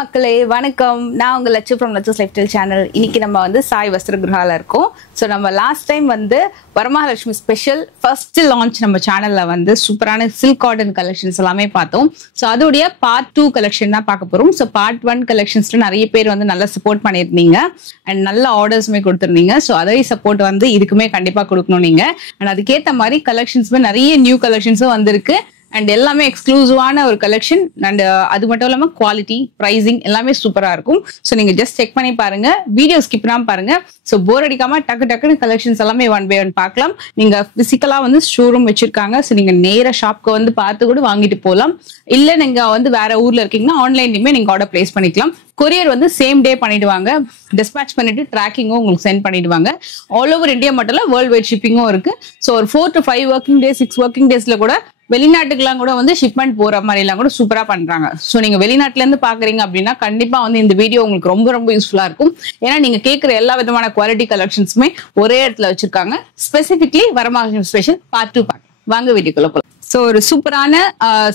மக்களே வணக்கம். நான் உங்க Latchu from Latchu's lifestyle channel. இன்னைக்கு நம்ம வந்து சாய் வஸ்திர கிரகால இருக்கோம். ஸோ நம்ம லாஸ்ட் டைம் வந்து வரமகாலட்சுமி ஸ்பெஷல் ஃபர்ஸ்ட் லான்ச் நம்ம சேனல்ல வந்து சூப்பரான சில்க் காட்டன் கலெக்ஷன்ஸ் எல்லாமே பார்த்தோம். ஸோ அதோடைய பார்ட் 2 கலெக்ஷன் தான் பார்க்க போறோம். ஸோ பார்ட் 1 கலெக்ஷன்ஸ்ல நிறைய பேர் வந்து நல்லா சப்போர்ட் பண்ணியிருந்தீங்க அண்ட் நல்ல ஆர்டர்ஸுமே கொடுத்துருந்தீங்க. ஸோ அதே சப்போர்ட் வந்து இதுக்குமே கண்டிப்பா கொடுக்கணும் நீங்க. அண்ட் அதுக்கேற்ற மாதிரி கலெக்ஷன்ஸுமே நிறைய நியூ கலெக்ஷன்ஸும் வந்திருக்கு. அண்ட் எல்லாமே எக்ஸ்க்ளூசிவான ஒரு கலெக்ஷன். அண்ட் அது மட்டும் இல்லாமல் குவாலிட்டி ப்ரைசிங் எல்லாமே சூப்பராக இருக்கும். ஸோ நீங்கள் ஜஸ்ட் செக் பண்ணி பாருங்க, வீடியோ ஸ்கிப் பண்ணாமல் பாருங்க. ஸோ போர் அடிக்காம டக்குன்னு கலெக்ஷன்ஸ் எல்லாமே ஒன் பை ஒன் பார்க்கலாம். நீங்கள் ஃபிசிக்கலாக வந்து ஷோரூம் வச்சிருக்காங்க. ஸோ நீங்கள் நேராக ஷாப்க்கு வந்து பார்த்து கூட வாங்கிட்டு போகலாம். இல்லை நீங்கள் வந்து வேற ஊர்ல இருக்கீங்கன்னா ஆன்லைன்லையுமே நீங்கள் ஆர்டர் பிளேஸ் பண்ணிக்கலாம். கொரியர் வந்து சேம் டே பண்ணிடுவாங்க. டிஸ்பேச் பண்ணிட்டு ட்ராக்கிங்கும் உங்களுக்கு சென்ட் பண்ணிடுவாங்க. ஆல் ஓவர் இந்தியா மட்டும் இல்லை, வேர்ல்டு வைட் ஷிப்பிங்கும் இருக்கு. ஸோ ஒரு 4 to 5 ஒர்க்கிங் டேஸ் 6 ஒர்க்கிங் டேஸ்ல கூட வெளிநாட்டுக்கெல்லாம் கூட வந்து ஷிப்மெண்ட் போற மாதிரி எல்லாம் கூட சூப்பரா பண்றாங்க. ஸோ நீங்க வெளிநாட்டுல இருந்து பாக்குறீங்க அப்படின்னா கண்டிப்பா வந்து இந்த வீடியோ உங்களுக்கு ரொம்ப ரொம்ப யூஸ்ஃபுல்லா இருக்கும். ஏன்னா நீங்க கேட்கிற எல்லா விதமான குவாலிட்டி கலெக்ஷன்ஸுமே ஒரே இடத்துல வச்சிருக்காங்க. ஸ்பெசிபிக்லி வரமகாலட்சுமி ஸ்பெஷல் பார்ட் 2 பார்க்கலாம். வாங்க வீடியோக்குள்ள போலாம். ஸோ ஒரு சூப்பரான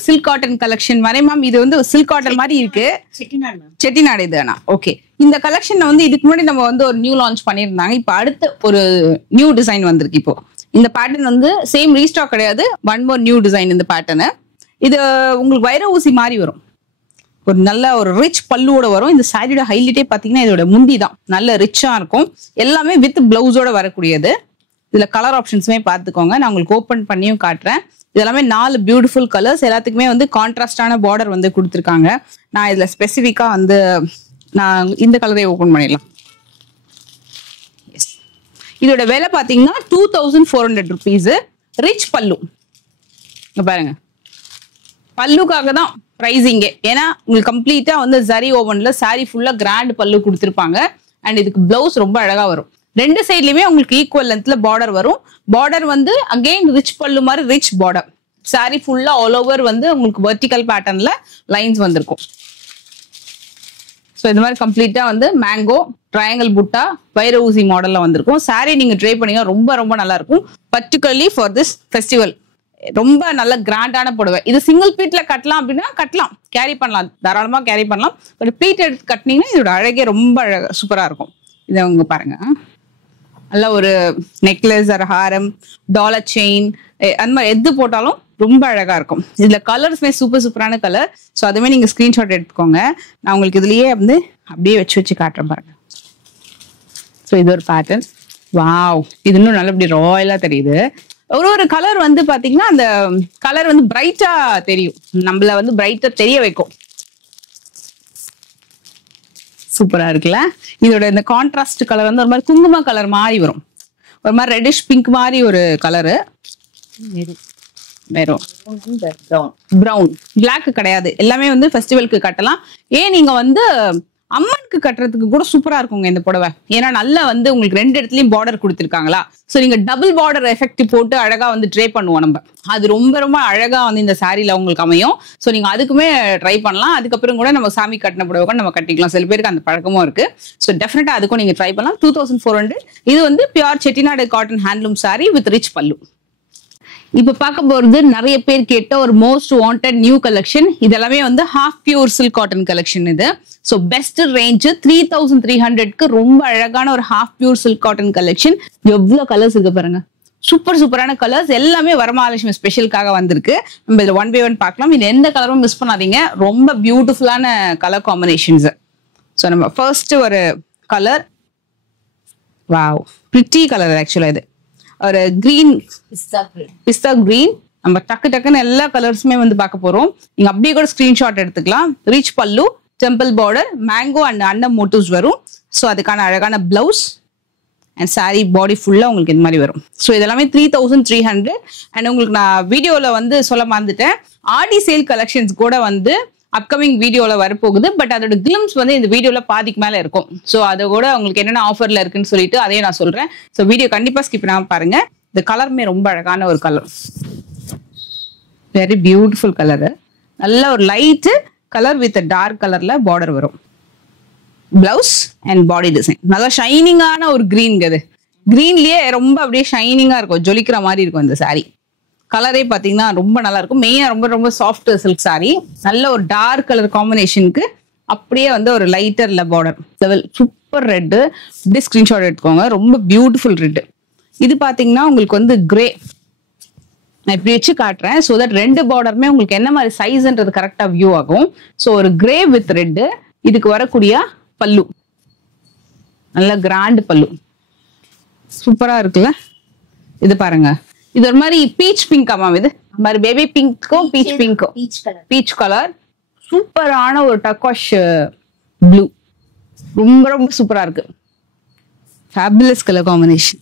சில்க் காட்டன் கலெக்ஷன் வரை மேம். இது வந்து சில்க் காட்டன் மாதிரி இருக்கு. செட்டிநாடு இதுனா ஓகே. இந்த கலெக்ஷன் வந்து இதுக்கு முன்னாடி நம்ம வந்து ஒரு நியூ லான்ச் பண்ணியிருந்தாங்க. இப்போ அடுத்த ஒரு நியூ டிசைன் வந்திருக்கு. இப்போ இந்த பேட்டர்ன் வந்து சேம் ரீஸ்டாக் கிடையாது, ஒன் மோர் நியூ டிசைன். இந்த பேட்டர்னு இது உங்களுக்கு வைர ஊசி மாதிரி வரும். ஒரு நல்ல ஒரு ரிச் பல்லுவோட வரும். இந்த சாரியோட ஹைலைட்டே பார்த்தீங்கன்னா இதோட முந்தி தான் நல்ல ரிச்சா இருக்கும். எல்லாமே வித் பிளவுஸோட வரக்கூடியது. இதுல கலர் ஆப்ஷன்ஸுமே பார்த்துக்கோங்க. நான் உங்களுக்கு ஓப்பன் பண்ணியும் காட்டுறேன். இதெல்லாமே 4 பியூட்டிஃபுல் கலர்ஸ். எல்லாத்துக்குமே வந்து கான்ட்ராஸ்டான பார்டர் வந்து கொடுத்துருக்காங்க. நான் இதுல ஸ்பெசிஃபிக்கா வந்து நான் இந்த கலரை ஓப்பன் பண்ணிடலாம். இதோட விலை பாத்தீங்கன்னா 2400 rupees. ரிச் பல்லு பாருங்க. பல்லுக்காக தான் பிரைசிங்கே. ஏன்னா உங்களுக்கு கம்ப்ளீட்டா வந்து ஜரி ஓவன்ல சாரி ஃபுல்லா கிராண்ட் பல்லு கொடுத்துருப்பாங்க. அண்ட் இதுக்கு பிளவுஸ் ரொம்ப அழகா வரும். ரெண்டு சைட்லயுமே உங்களுக்கு ஈக்குவல் லென்த்ல பார்டர் வரும். பார்டர் வந்து அகெயின் ரிச் பல்லு மாதிரி ரிச் பார்டர். சாரி ஃபுல்லா ஆல் ஓவர் வந்து உங்களுக்கு வெர்டிகல் பேட்டர்ன்ல லைன்ஸ் வந்திருக்கும். ஸோ இந்த மாதிரி கம்ப்ளீட்டா வந்து மேங்கோ ட்ரையாங்கிள் புட்டா வைர ஊசி மாடல்ல வந்திருக்கும். சாரி நீங்க ட்ரை பண்ணீங்க ரொம்ப ரொம்ப நல்லா இருக்கும். பர்டிகுலர்லி ஃபார் திஸ் ஃபெஸ்டிவல் ரொம்ப நல்ல கிராண்டான புடவை. இது சிங்கிள் பீட்ல கட்டலாம் அப்படின்னா கட்டலாம், கேரி பண்ணலாம், தாராளமா கேரி பண்ணலாம். பட் பீட் எடுத்து கட்டினீங்கன்னா இதோட அழகே ரொம்ப சூப்பரா இருக்கும். இதை அவங்க பாருங்க. நல்ல ஒரு நெக்லஸ் ஒரு ஹாரம் டாலர் செயின் அந்த மாதிரி எது போட்டாலும் ரொம்ப அழகா இருக்கும். இதுல கலர்ஸ்மே சூப்பரான கலர். ஸோ அதுமே நீங்க ஸ்கிரீன்ஷாட் எடுத்துக்கோங்க. நான் உங்களுக்கு இதுலயே வந்து அப்படியே வச்சு காட்டுறேன் பாருங்க. ஸோ இது ஒரு பேட்டர்ன். வாவ், இது இன்னும் நல்லபடி ராயலா தெரியுது. ஒரு கலர் வந்து பாத்தீங்கன்னா அந்த கலர் வந்து பிரைட்டா தெரியும், நம்மள வந்து பிரைட்டா தெரிய வைக்கும். சூப்பரா இருக்குல்ல. இதோட இந்த கான்ட்ராஸ்ட் கலர் வந்து ஒரு மாதிரி குங்கும கலர் மாதிரி வரும். ஒரு மாதிரி ரெட்டிஷ் பிங்க் மாதிரி ஒரு கலரு. பிரவுன் பிளாக் கிடையாது. எல்லாமே வந்து ஃபெஸ்டிவலுக்கு கட்டலாம். ஏன் நீங்க வந்து அம்மனுக்கு கட்டுறதுக்கு கூட சூப்பரா இருக்குங்க இந்த புடவை. ஏன்னா நல்லா வந்து உங்களுக்கு 2 இடத்துலயும் பார்டர் கொடுத்துருக்காங்களா. ஸோ நீங்க டபுள் பார்டர் எஃபெக்ட் போட்டு அழகா வந்து ட்ரே பண்ணுவோம் நம்ம. அது ரொம்ப ரொம்ப அழகா வந்து இந்த சாரியில உங்களுக்கு அமையும். ஸோ நீங்க அதுக்குமே ட்ரை பண்ணலாம். அதுக்கப்புறம் கூட நம்ம சாமி கட்டின புடவை கூட நம்ம கட்டிக்கலாம். சில பேருக்கு அந்த பழக்கமும் இருக்கு. ஸோ டெஃபினட்டா அதுக்கும் நீங்க ட்ரை பண்ணலாம். 2400. இது வந்து pure Chettinad cotton handloom sorry with rich பல்லு. இப்ப பார்க்க போறது நிறைய பேர் கேட்ட ஒரு மோஸ்ட் வாண்டட் நியூ கலெக்ஷன். இதெல்லாமே வந்து half pure silk cotton collection இது. ஸோ பெஸ்ட் ரேஞ்ச் 3300க்கு ரொம்ப அழகான ஒரு half pure silk cotton collection. எவ்வளவு கலர்ஸ் இருக்கு பாருங்க. சூப்பரான கலர்ஸ் எல்லாமே வரமகாலட்சுமி ஸ்பெஷலுக்காக வந்திருக்கு. நம்ம இதுல ஒன் பை ஒன் பார்க்கலாம். இது எந்த கலரும் மிஸ் பண்ணாதீங்க. ரொம்ப பியூட்டிஃபுல்லான கலர் காம்பினேஷன்ஸ். ஸோ நம்ம ஃபர்ஸ்ட் ஒரு கலர். Wow, pretty colour. ஆக்சுவலா இது ஒரு கிரீன், பிஸ்தா கிரீன். நம்ம டக்குன்னு எல்லா கலர்ஸுமே வந்து பார்க்க போறோம். நீங்க அப்படியே கூட ஸ்கிரீன்ஷாட் எடுத்துக்கலாம். ரிச் பல்லு, டெம்பிள் பார்டர், மேங்கோ அண்ட் அன்னம் மோட்டிவ்ஸ் வரும். ஸோ அதுக்கான அழகான பிளவுஸ் அண்ட் சாரி பாடி ஃபுல்லா உங்களுக்கு இந்த மாதிரி வரும். ஸோ இதெல்லாமே 3300. அண்ட் உங்களுக்கு நான் வீடியோல வந்து சொல்ல மறந்துட்டேன், ஆடி சேல் கலெக்ஷன்ஸ் கூட வந்து அப்கமிங் வீடியோல வரப்போகுது. பட் அதோட கிளிம்ஸ் வந்து இந்த வீடியோல பாதிக்கு மேல இருக்கும். ஸோ அதை கூட உங்களுக்கு என்னென்ன ஆஃபர்ல இருக்குன்னு சொல்லிட்டு அதையும் நான் சொல்றேன். ஸோ வீடியோ கண்டிப்பா ஸ்கிப் பண்ணாம பாருங்க. இந்த கலருமே ரொம்ப அழகான ஒரு கலர். Very beautiful colour. நல்ல ஒரு லைட் கலர் வித் டார்க் கலர்ல பார்டர் வரும். பிளவுஸ் அண்ட் பாடி டிசைன் நல்லா ஷைனிங்கான ஒரு கிரீன். அது கிரீன்லயே ரொம்ப அப்படியே ஷைனிங்கா இருக்கும், ஜொலிக்கிற மாதிரி இருக்கும் இந்த சாரி. கலரே பாத்தீங்கன்னா ரொம்ப நல்லா இருக்கும். மெயினா ரொம்ப ரொம்ப சாஃப்ட் சில்க் சாரி. நல்ல ஒரு டார்க் கலர் காம்பினேஷனுக்கு அப்படியே வந்து ஒரு லைட்டர்ல பார்டர் லெவல் சூப்பர் ரெட்டு. இப்படி ஸ்கிரீன்ஷாட் எடுத்துக்கோங்க. ரொம்ப பியூட்டிஃபுல் ரெட்டு. இது பாத்தீங்கன்னா உங்களுக்கு வந்து கிரே. நான் இப்படி வச்சு காட்டுறேன். ஸோ தட் ரெண்டு பார்டருமே உங்களுக்கு என்ன மாதிரி சைஸ்ன்றது கரெக்டா வியூ ஆகும். ஸோ ஒரு கிரே வித் ரெட்டு. இதுக்கு வரக்கூடிய பல்லு நல்ல கிராண்ட் பல்லு சூப்பரா இருக்குல்ல. இது பாருங்க, இது ஒரு மாதிரி பீச் பிங்க். மேம் இது மாதிரி பேபி பிங்க்கும் பீச் பிங்க்கும் பீச் கலர் சூப்பரான ஒரு டர்க்வாஷ் ப்ளூ. ரொம்ப ரொம்ப சூப்பரா இருக்கு. Fabulous colour combination.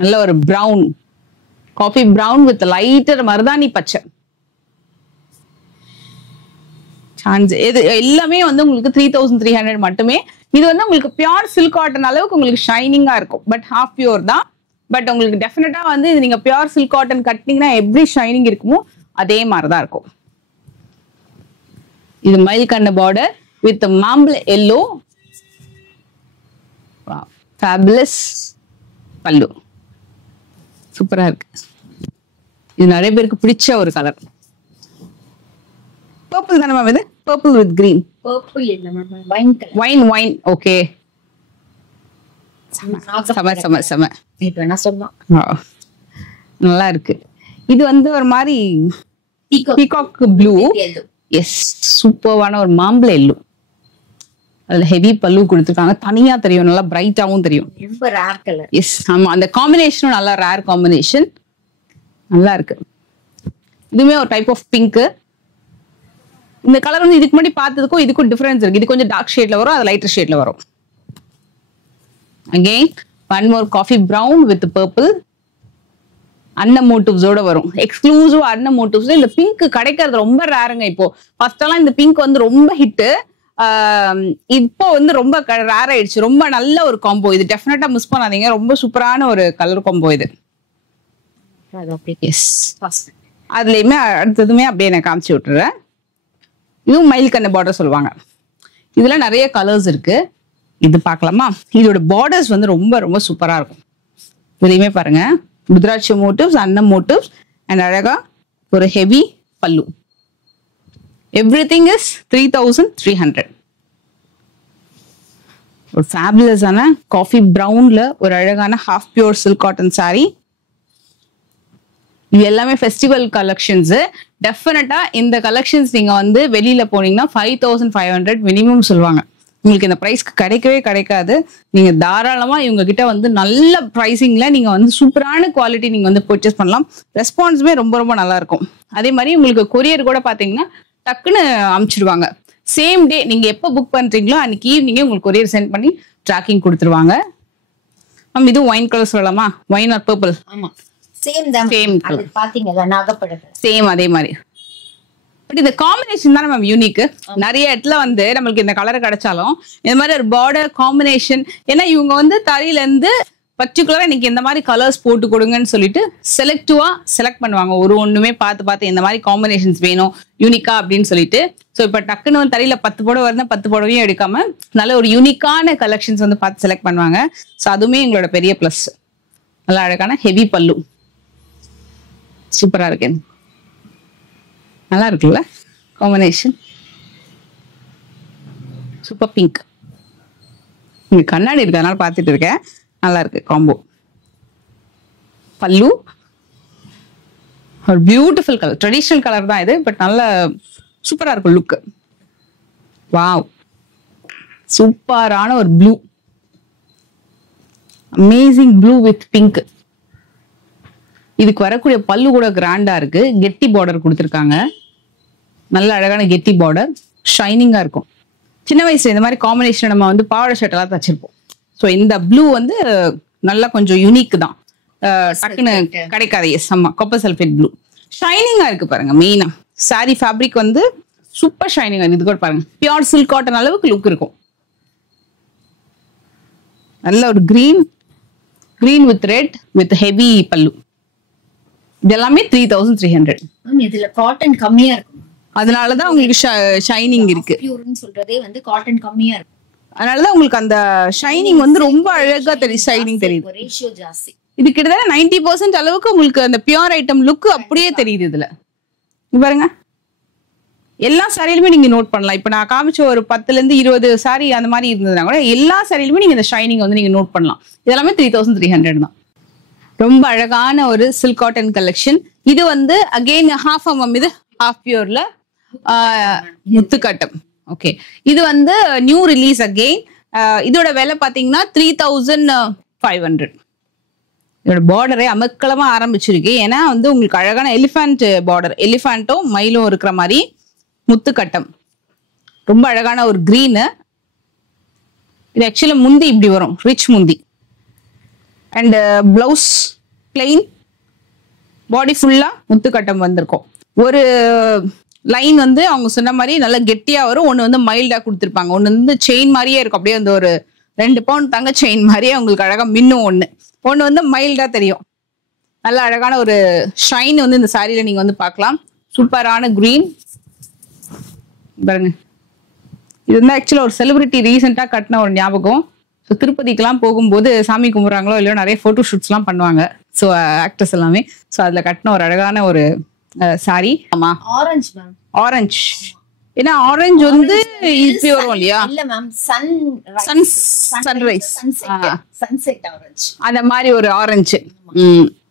நல்ல ஒரு brown, coffee brown with lighter மருதாணி பச்சை. இது எல்லாமே வந்து உங்களுக்கு 3300 மட்டுமே. இது வந்து உங்களுக்கு பியூர் சில்க் காட்டன் அளவுக்கு உங்களுக்கு ஷைனிங்கா இருக்கும். பட் ஹாஃப் பியூர் தான். பட் உங்களுக்கு டெஃபினட்டா வந்து இது நீங்க பியூர் சில்க் காட்டன் கட்டினீங்கன்னா எப்படி ஷைனிங் இருக்குமோ அதே மாதிரிதான் இருக்கும். இது மயில் கண்ண பார்டர் வித் மாம்பிள் எல்லோ. ஃபேபுலஸ் பல்லு சூப்பரா இருக்கு. இது நிறைய பேருக்கு பிடிச்ச ஒரு கலர். பர்பிள் தானே மேம் இது? Purple with green. பர்பிள் இல்ல ma'am, wine colour. Wine okay. செம இது வேணா சொல்லலாம். நல்லா இருக்கு. இது வந்து ஒரு மாதிரி பீகாக் ப்ளூ. எஸ், சூப்பர்வான ஒரு மாம்பிள எல்லோ. அதுல ஹெவி பல்லு கொடுத்துருக்காங்க. தனியா தெரியும், நல்லா பிரைட்டாவும் தெரியும். ரொம்ப ரேர் கலர். எஸ் ஆமா, அந்த காம்பினேஷனும் நல்லா ரேர் காம்பினேஷன். நல்லா இருக்கு. இதுவுமே ஒரு டைப் ஆஃப் பிங்க். இந்த கலர் வந்து இதுக்கு முன்னாடி பார்த்ததுக்கும் இதுக்கும் டிஃபரன்ஸ் இருக்கு. இது கொஞ்சம் டார்க் ஷேட்ல வரும், அது லைட்டர் ஷேட்ல வரும். Again one more coffee brown with purple. அன்ன மோட்டிவ்ஸோட வரும். எக்ஸ்க்ளூசிவ் அன்ன மோட்டிவ்ஸ். இந்த பிங்க் கிடைக்கிறது ரொம்ப ரேருங்க. இப்போ ஃபர்ஸ்ட் எல்லாம் இந்த பிங்க் வந்து ரொம்ப ஹிட்டு. இப்போ வந்து ரொம்ப ரேர் ஆயிடுச்சு. ரொம்ப நல்ல ஒரு காம்போ இது. டெஃபினட்டா மிஸ் பண்ணாதீங்க. ரொம்ப சூப்பரான ஒரு கலர் காம்போ இது. அதுலயுமே அடுத்ததுமே அப்படியே நான் காமிச்சு விட்டுறேன். இதுவும் மயில் கண்ண பார்டர் சொல்லுவாங்க. இதுல நிறைய கலர்ஸ் இருக்கு. இது பார்க்கலாமா? இதோட பார்டர்ஸ் வந்து ரொம்ப ரொம்ப சூப்பரா இருக்கும். இதுலயுமே பாருங்க, ருத்ராட்ச மோட்டிவ்ஸ், அன்ன மோட்டிவ்ஸ் அண்ட் அழகா ஒரு ஹெவி பல்லு. Everything is 3300. ஒரு ஃபேபுலஸான காஃபி பிரவுன்ல ஒரு அழகான half pure silk cotton sorry. இது எல்லாமே ஃபெஸ்டிவல் கலெக்ஷன்ஸ். டெஃபினட்டா இந்த கலெக்ஷன்ஸ் நீங்க வந்து வெளியில போனீங்கன்னா 5500 மினிமம் சொல்லுவாங்க. உங்களுக்கு இந்த பிரைஸ்க்கு கிடைக்கவே கிடைக்காது. நீங்க தாராளமா இவங்க கிட்ட வந்து நல்ல பிரைசிங்ல நீங்க வந்து சூப்பரான குவாலிட்டி நீங்க வந்து பர்ச்சேஸ் பண்ணலாம். ரெஸ்பான்ஸுமே ரொம்ப ரொம்ப நல்லா இருக்கும். அதே மாதிரி உங்களுக்கு கொரியர் கூட பாத்தீங்கன்னா டக்குன்னு அனுப்பிச்சிடுவாங்க. சேம் டே நீங்க எப்போ புக் பண்றீங்களோ அன்னைக்கு ஈவினிங்கே உங்களுக்கு கொரியர் சென்ட் பண்ணி ட்ராக்கிங் கொடுத்துருவாங்க. மேம் இது ஒயின் கலர் சொல்லலாமா? Wine or purple? ஆமா, சேம் தான். சேம் அது பாத்தீங்களா, நாகப்பழம் சேம் அதே மாதிரி. பட் இந்த காம்பினேஷன் தானே மேம் யூனிக். நிறைய இடத்துல வந்து நம்மளுக்கு இந்த கலர் கிடைச்சாலும் இந்த மாதிரி ஒரு பார்டர் காம்பினேஷன். ஏன்னா இவங்க வந்து தரையில இருந்து பர்டிகுலரா இன்னைக்கு இந்த மாதிரி கலர்ஸ் போட்டு கொடுங்கன்னு சொல்லிட்டு செலக்டிவா செலக்ட் பண்ணுவாங்க. ஒரு ஒண்ணுமே பார்த்து பார்த்து இந்த மாதிரி காம்பினேஷன்ஸ் வேணும் யூனிக்கா அப்படின்னு சொல்லிட்டு. ஸோ இப்போ டக்குன்னு வந்து தரையில 10 புடவை வருதுன்னா 10 புடவையும் எடுக்காம நல்ல ஒரு யூனிக்கான கலெக்ஷன்ஸ் வந்து பார்த்து செலக்ட் பண்ணுவாங்க. ஸோ அதுவுமே எங்களோட பெரிய பிளஸ். நல்லா அழகான ஹெவி பல்லு சூப்பரா இருக்கு. நல்லா இருக்குல்ல காம்பினேஷன்? Super pink. இங்க கண்ணாடி இருக்கு, அதனால பார்த்துட்டு இருக்கேன். நல்லா இருக்கு காம்போ. பல்லு ஒரு பியூட்டிஃபுல் கலர், ட்ரெடிஷனல் கலர் தான் இது. பட் நல்ல சூப்பரா இருக்கும் லுக். வாவ், சூப்பரான ஒரு blue, amazing blue with pink. இதுக்கு வரக்கூடிய பல்லு கூட கிராண்டா இருக்கு. கெட்டி பார்டர் கொடுத்துருக்காங்க. நல்ல அழகான கெட்டி பார்டர், ஷைனிங்கா இருக்கும். சின்ன வயசுல இந்த மாதிரி காம்பினேஷன் நம்ம வந்து பாவாடை ஷர்ட் எல்லாம் தச்சிருப்போம். ஸோ இந்த ப்ளூ வந்து நல்லா கொஞ்சம் யூனிக் தான். டக்குன்னு கிடைக்காது. எஸ் ஆமா, காப்பர் சல்ஃபேட் ப்ளூ. ஷைனிங்கா இருக்கு பாருங்க. மெயினா சாரி ஃபேப்ரிக் வந்து சூப்பர் ஷைனிங். இது கூட பாருங்க, பியூர் சில்க் காட்டன் அளவுக்கு லுக் இருக்கும். நல்ல ஒரு green with red with heavy பல்லு. இதெல்லாமே 3300. இதுல காட்டன் கம்மியா இருக்கும். அதனாலதான் உங்களுக்கு ஷைனிங் இருக்கு. பியூர்னு சொல்றதே வந்து காட்டன் கம்மியா இருக்கும். அதனாலதான் உங்களுக்கு அந்த ஷைனிங் வந்து ரொம்ப அழகா தெரியும். ஷைனிங் தெரியுது. ரேஷியோ ஜாஸ்தி. இது கிட்டத்தட்ட 90% அளவுக்கு உங்களுக்கு அந்த பியூர் ஐட்டம் லுக் அப்படியே தெரியுது. இதுல பாருங்க, எல்லா சாரியிலுமே நீங்க நோட் பண்ணலாம். இப்போ நான் காமிச்ச ஒரு 10ல இருந்து 20 சாரி அந்த மாதிரி இருந்ததுனா கூட எல்லா சாரியிலுமே நீங்க இந்த ஷைனிங் வந்து நீங்க நோட் பண்ணலாம். இதெல்லாமே 3300 தான். ரொம்ப அழகான ஒரு சில்க் காட்டன் கலெக்ஷன். இது வந்து அகெயின் ஹாஃப் இது ஹாஃப் பியூர்ல முத்துக்கட்டம். ஓகே, இது வந்து நியூ ரிலீஸ் அகெயின். இதோட விலை பாத்தீங்கன்னா 3500. இதோட பார்டரே அமக்களமா ஆரம்பிச்சிருக்கு. ஏன்னா வந்து உங்களுக்கு அழகான எலிஃபண்ட் பார்டர், எலிஃபண்ட்டும் மயிலும் இருக்கிற மாதிரி முத்துக்கட்டம். ரொம்ப அழகான ஒரு கிரீனு. இது ஆக்சுவலா முந்தி இப்படி வரும், ரிச் முந்தி. அண்ட் பிளவுஸ் பிளெயின், பாடி ஃபுல்லா முத்துக்கட்டம் வந்திருக்கும். ஒரு லைன் வந்து அவங்க சொன்ன மாதிரி நல்லா கெட்டியா வரும். ஒன்று வந்து மைல்டா கொடுத்துருப்பாங்க. ஒன்று வந்து செயின் மாதிரியே இருக்கும், அப்படியே வந்து ஒரு 2 பவுண்ட் தங்க செயின் மாதிரியே உங்களுக்கு அழகா மின்னும். ஒன்று வந்து மைல்டா தெரியும். நல்ல அழகான ஒரு ஷைன் வந்து இந்த சாரியில நீங்க வந்து பார்க்கலாம். சூப்பரான கிரீன் பாருங்க. இது வந்து ஆக்சுவலா ஒரு செலிபிரிட்டி ரீசெண்டா கட்டின ஒரு ஞாபகம். ஸோ திருப்பதிக்கெல்லாம் போகும்போது சாமி கும்பிட்றாங்களோ இல்லையோ நிறைய ஃபோட்டோ ஷூட்ஸ்லாம் பண்ணுவாங்க. ஸோ ஆக்டர்ஸ் எல்லாமே. ஸோ அதுல கட்டின ஒரு அழகான ஒரு சாரி. ஆமா, ஆரஞ்சு மேம். ஆரஞ்சு. ஏன்னா ஆரஞ்சு வந்து இப்படி வரும் இல்லையா? இல்ல மேம், சன்ரைஸ் சன்செட் ஆரஞ்சு, அந்த மாதிரி ஒரு ஆரஞ்சு.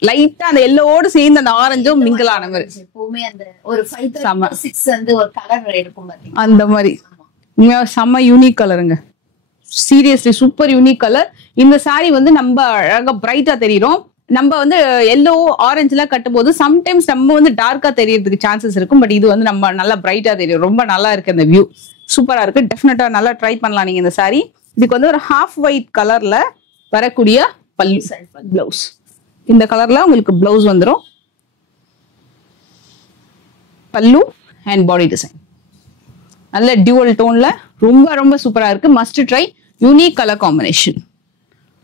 லைட்டா அந்த எல்லோடு சேர்ந்து அந்த ஆரஞ்சும் மிங்கிள் ஆன மாதிரி. எப்பவுமே அந்த ஒரு 5-6 வந்து ஒரு கலர் இருக்கும் பாத்தீங்க, அந்த மாதிரி. செம்ம யூனிக் கலருங்க. Seriously super unique colour. இந்த சாரி வந்து நம்ம அழகா பிரைட்டா தெரியும். நம்ம வந்து எல்லோ ஆரஞ்சுல கட்டும் போது சம்டைம்ஸ் நம்ம வந்து டார்க்கா தெரியறதுக்கு சான்சஸ் இருக்கும். பட் இது வந்து நம்ம நல்லா பிரைட்டா தெரியும். ரொம்ப நல்லா இருக்கு இந்த வியூ, சூப்பரா இருக்கு. டெஃபினட்டா நல்லா ட்ரை பண்ணலாம் நீங்க இந்த சாரி. இதுக்கு வந்து ஒரு ஹாஃப் ஒயிட் கலர்ல வரக்கூடிய பல்லு, பிளவுஸ். இந்த கலர்ல உங்களுக்கு பிளவுஸ் வந்துடும். பல்லு அண்ட் பாடி டிசைன் நல்ல டியூவல் டோன்ல ரொம்ப ரொம்ப சூப்பரா இருக்கு. Must try. Unique colour combination.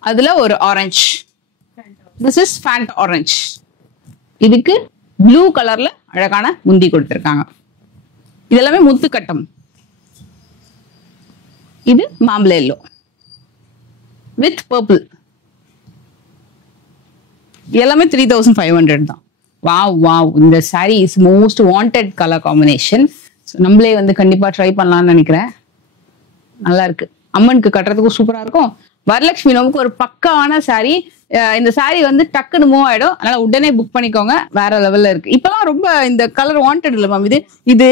அதுல ஒரு orange. This is pant orange. இதுக்கு ப்ளூ கலர்ல அழகான முந்தி கொடுத்திருக்காங்க. இதெல்லாமே முத்துக்கட்டம். இது மாம்பழ எல்லோ வித் பர்பிள். எல்லாமே 3500 தான். வாவ் வாவ், இந்த sorry is most wanted colour combination. நம்மளே வந்து கண்டிப்பா ட்ரை பண்ணலாம்னு நினைக்கிறேன். நல்லா இருக்கு. அம்மனுக்கு கட்டுறதுக்கும் சூப்பரா இருக்கும். வரலட்சுமி நோம்புக்கு ஒரு பக்காவான சாரி. இந்த சாரி வந்து டக்குன்னு மூவ் ஆயிடும். அதனால உடனே புக் பண்ணிக்கோங்க. வேற லெவல்ல இருக்கு. இப்பெல்லாம் ரொம்ப இந்த கலர் வாண்டட் இல்ல மேம். இது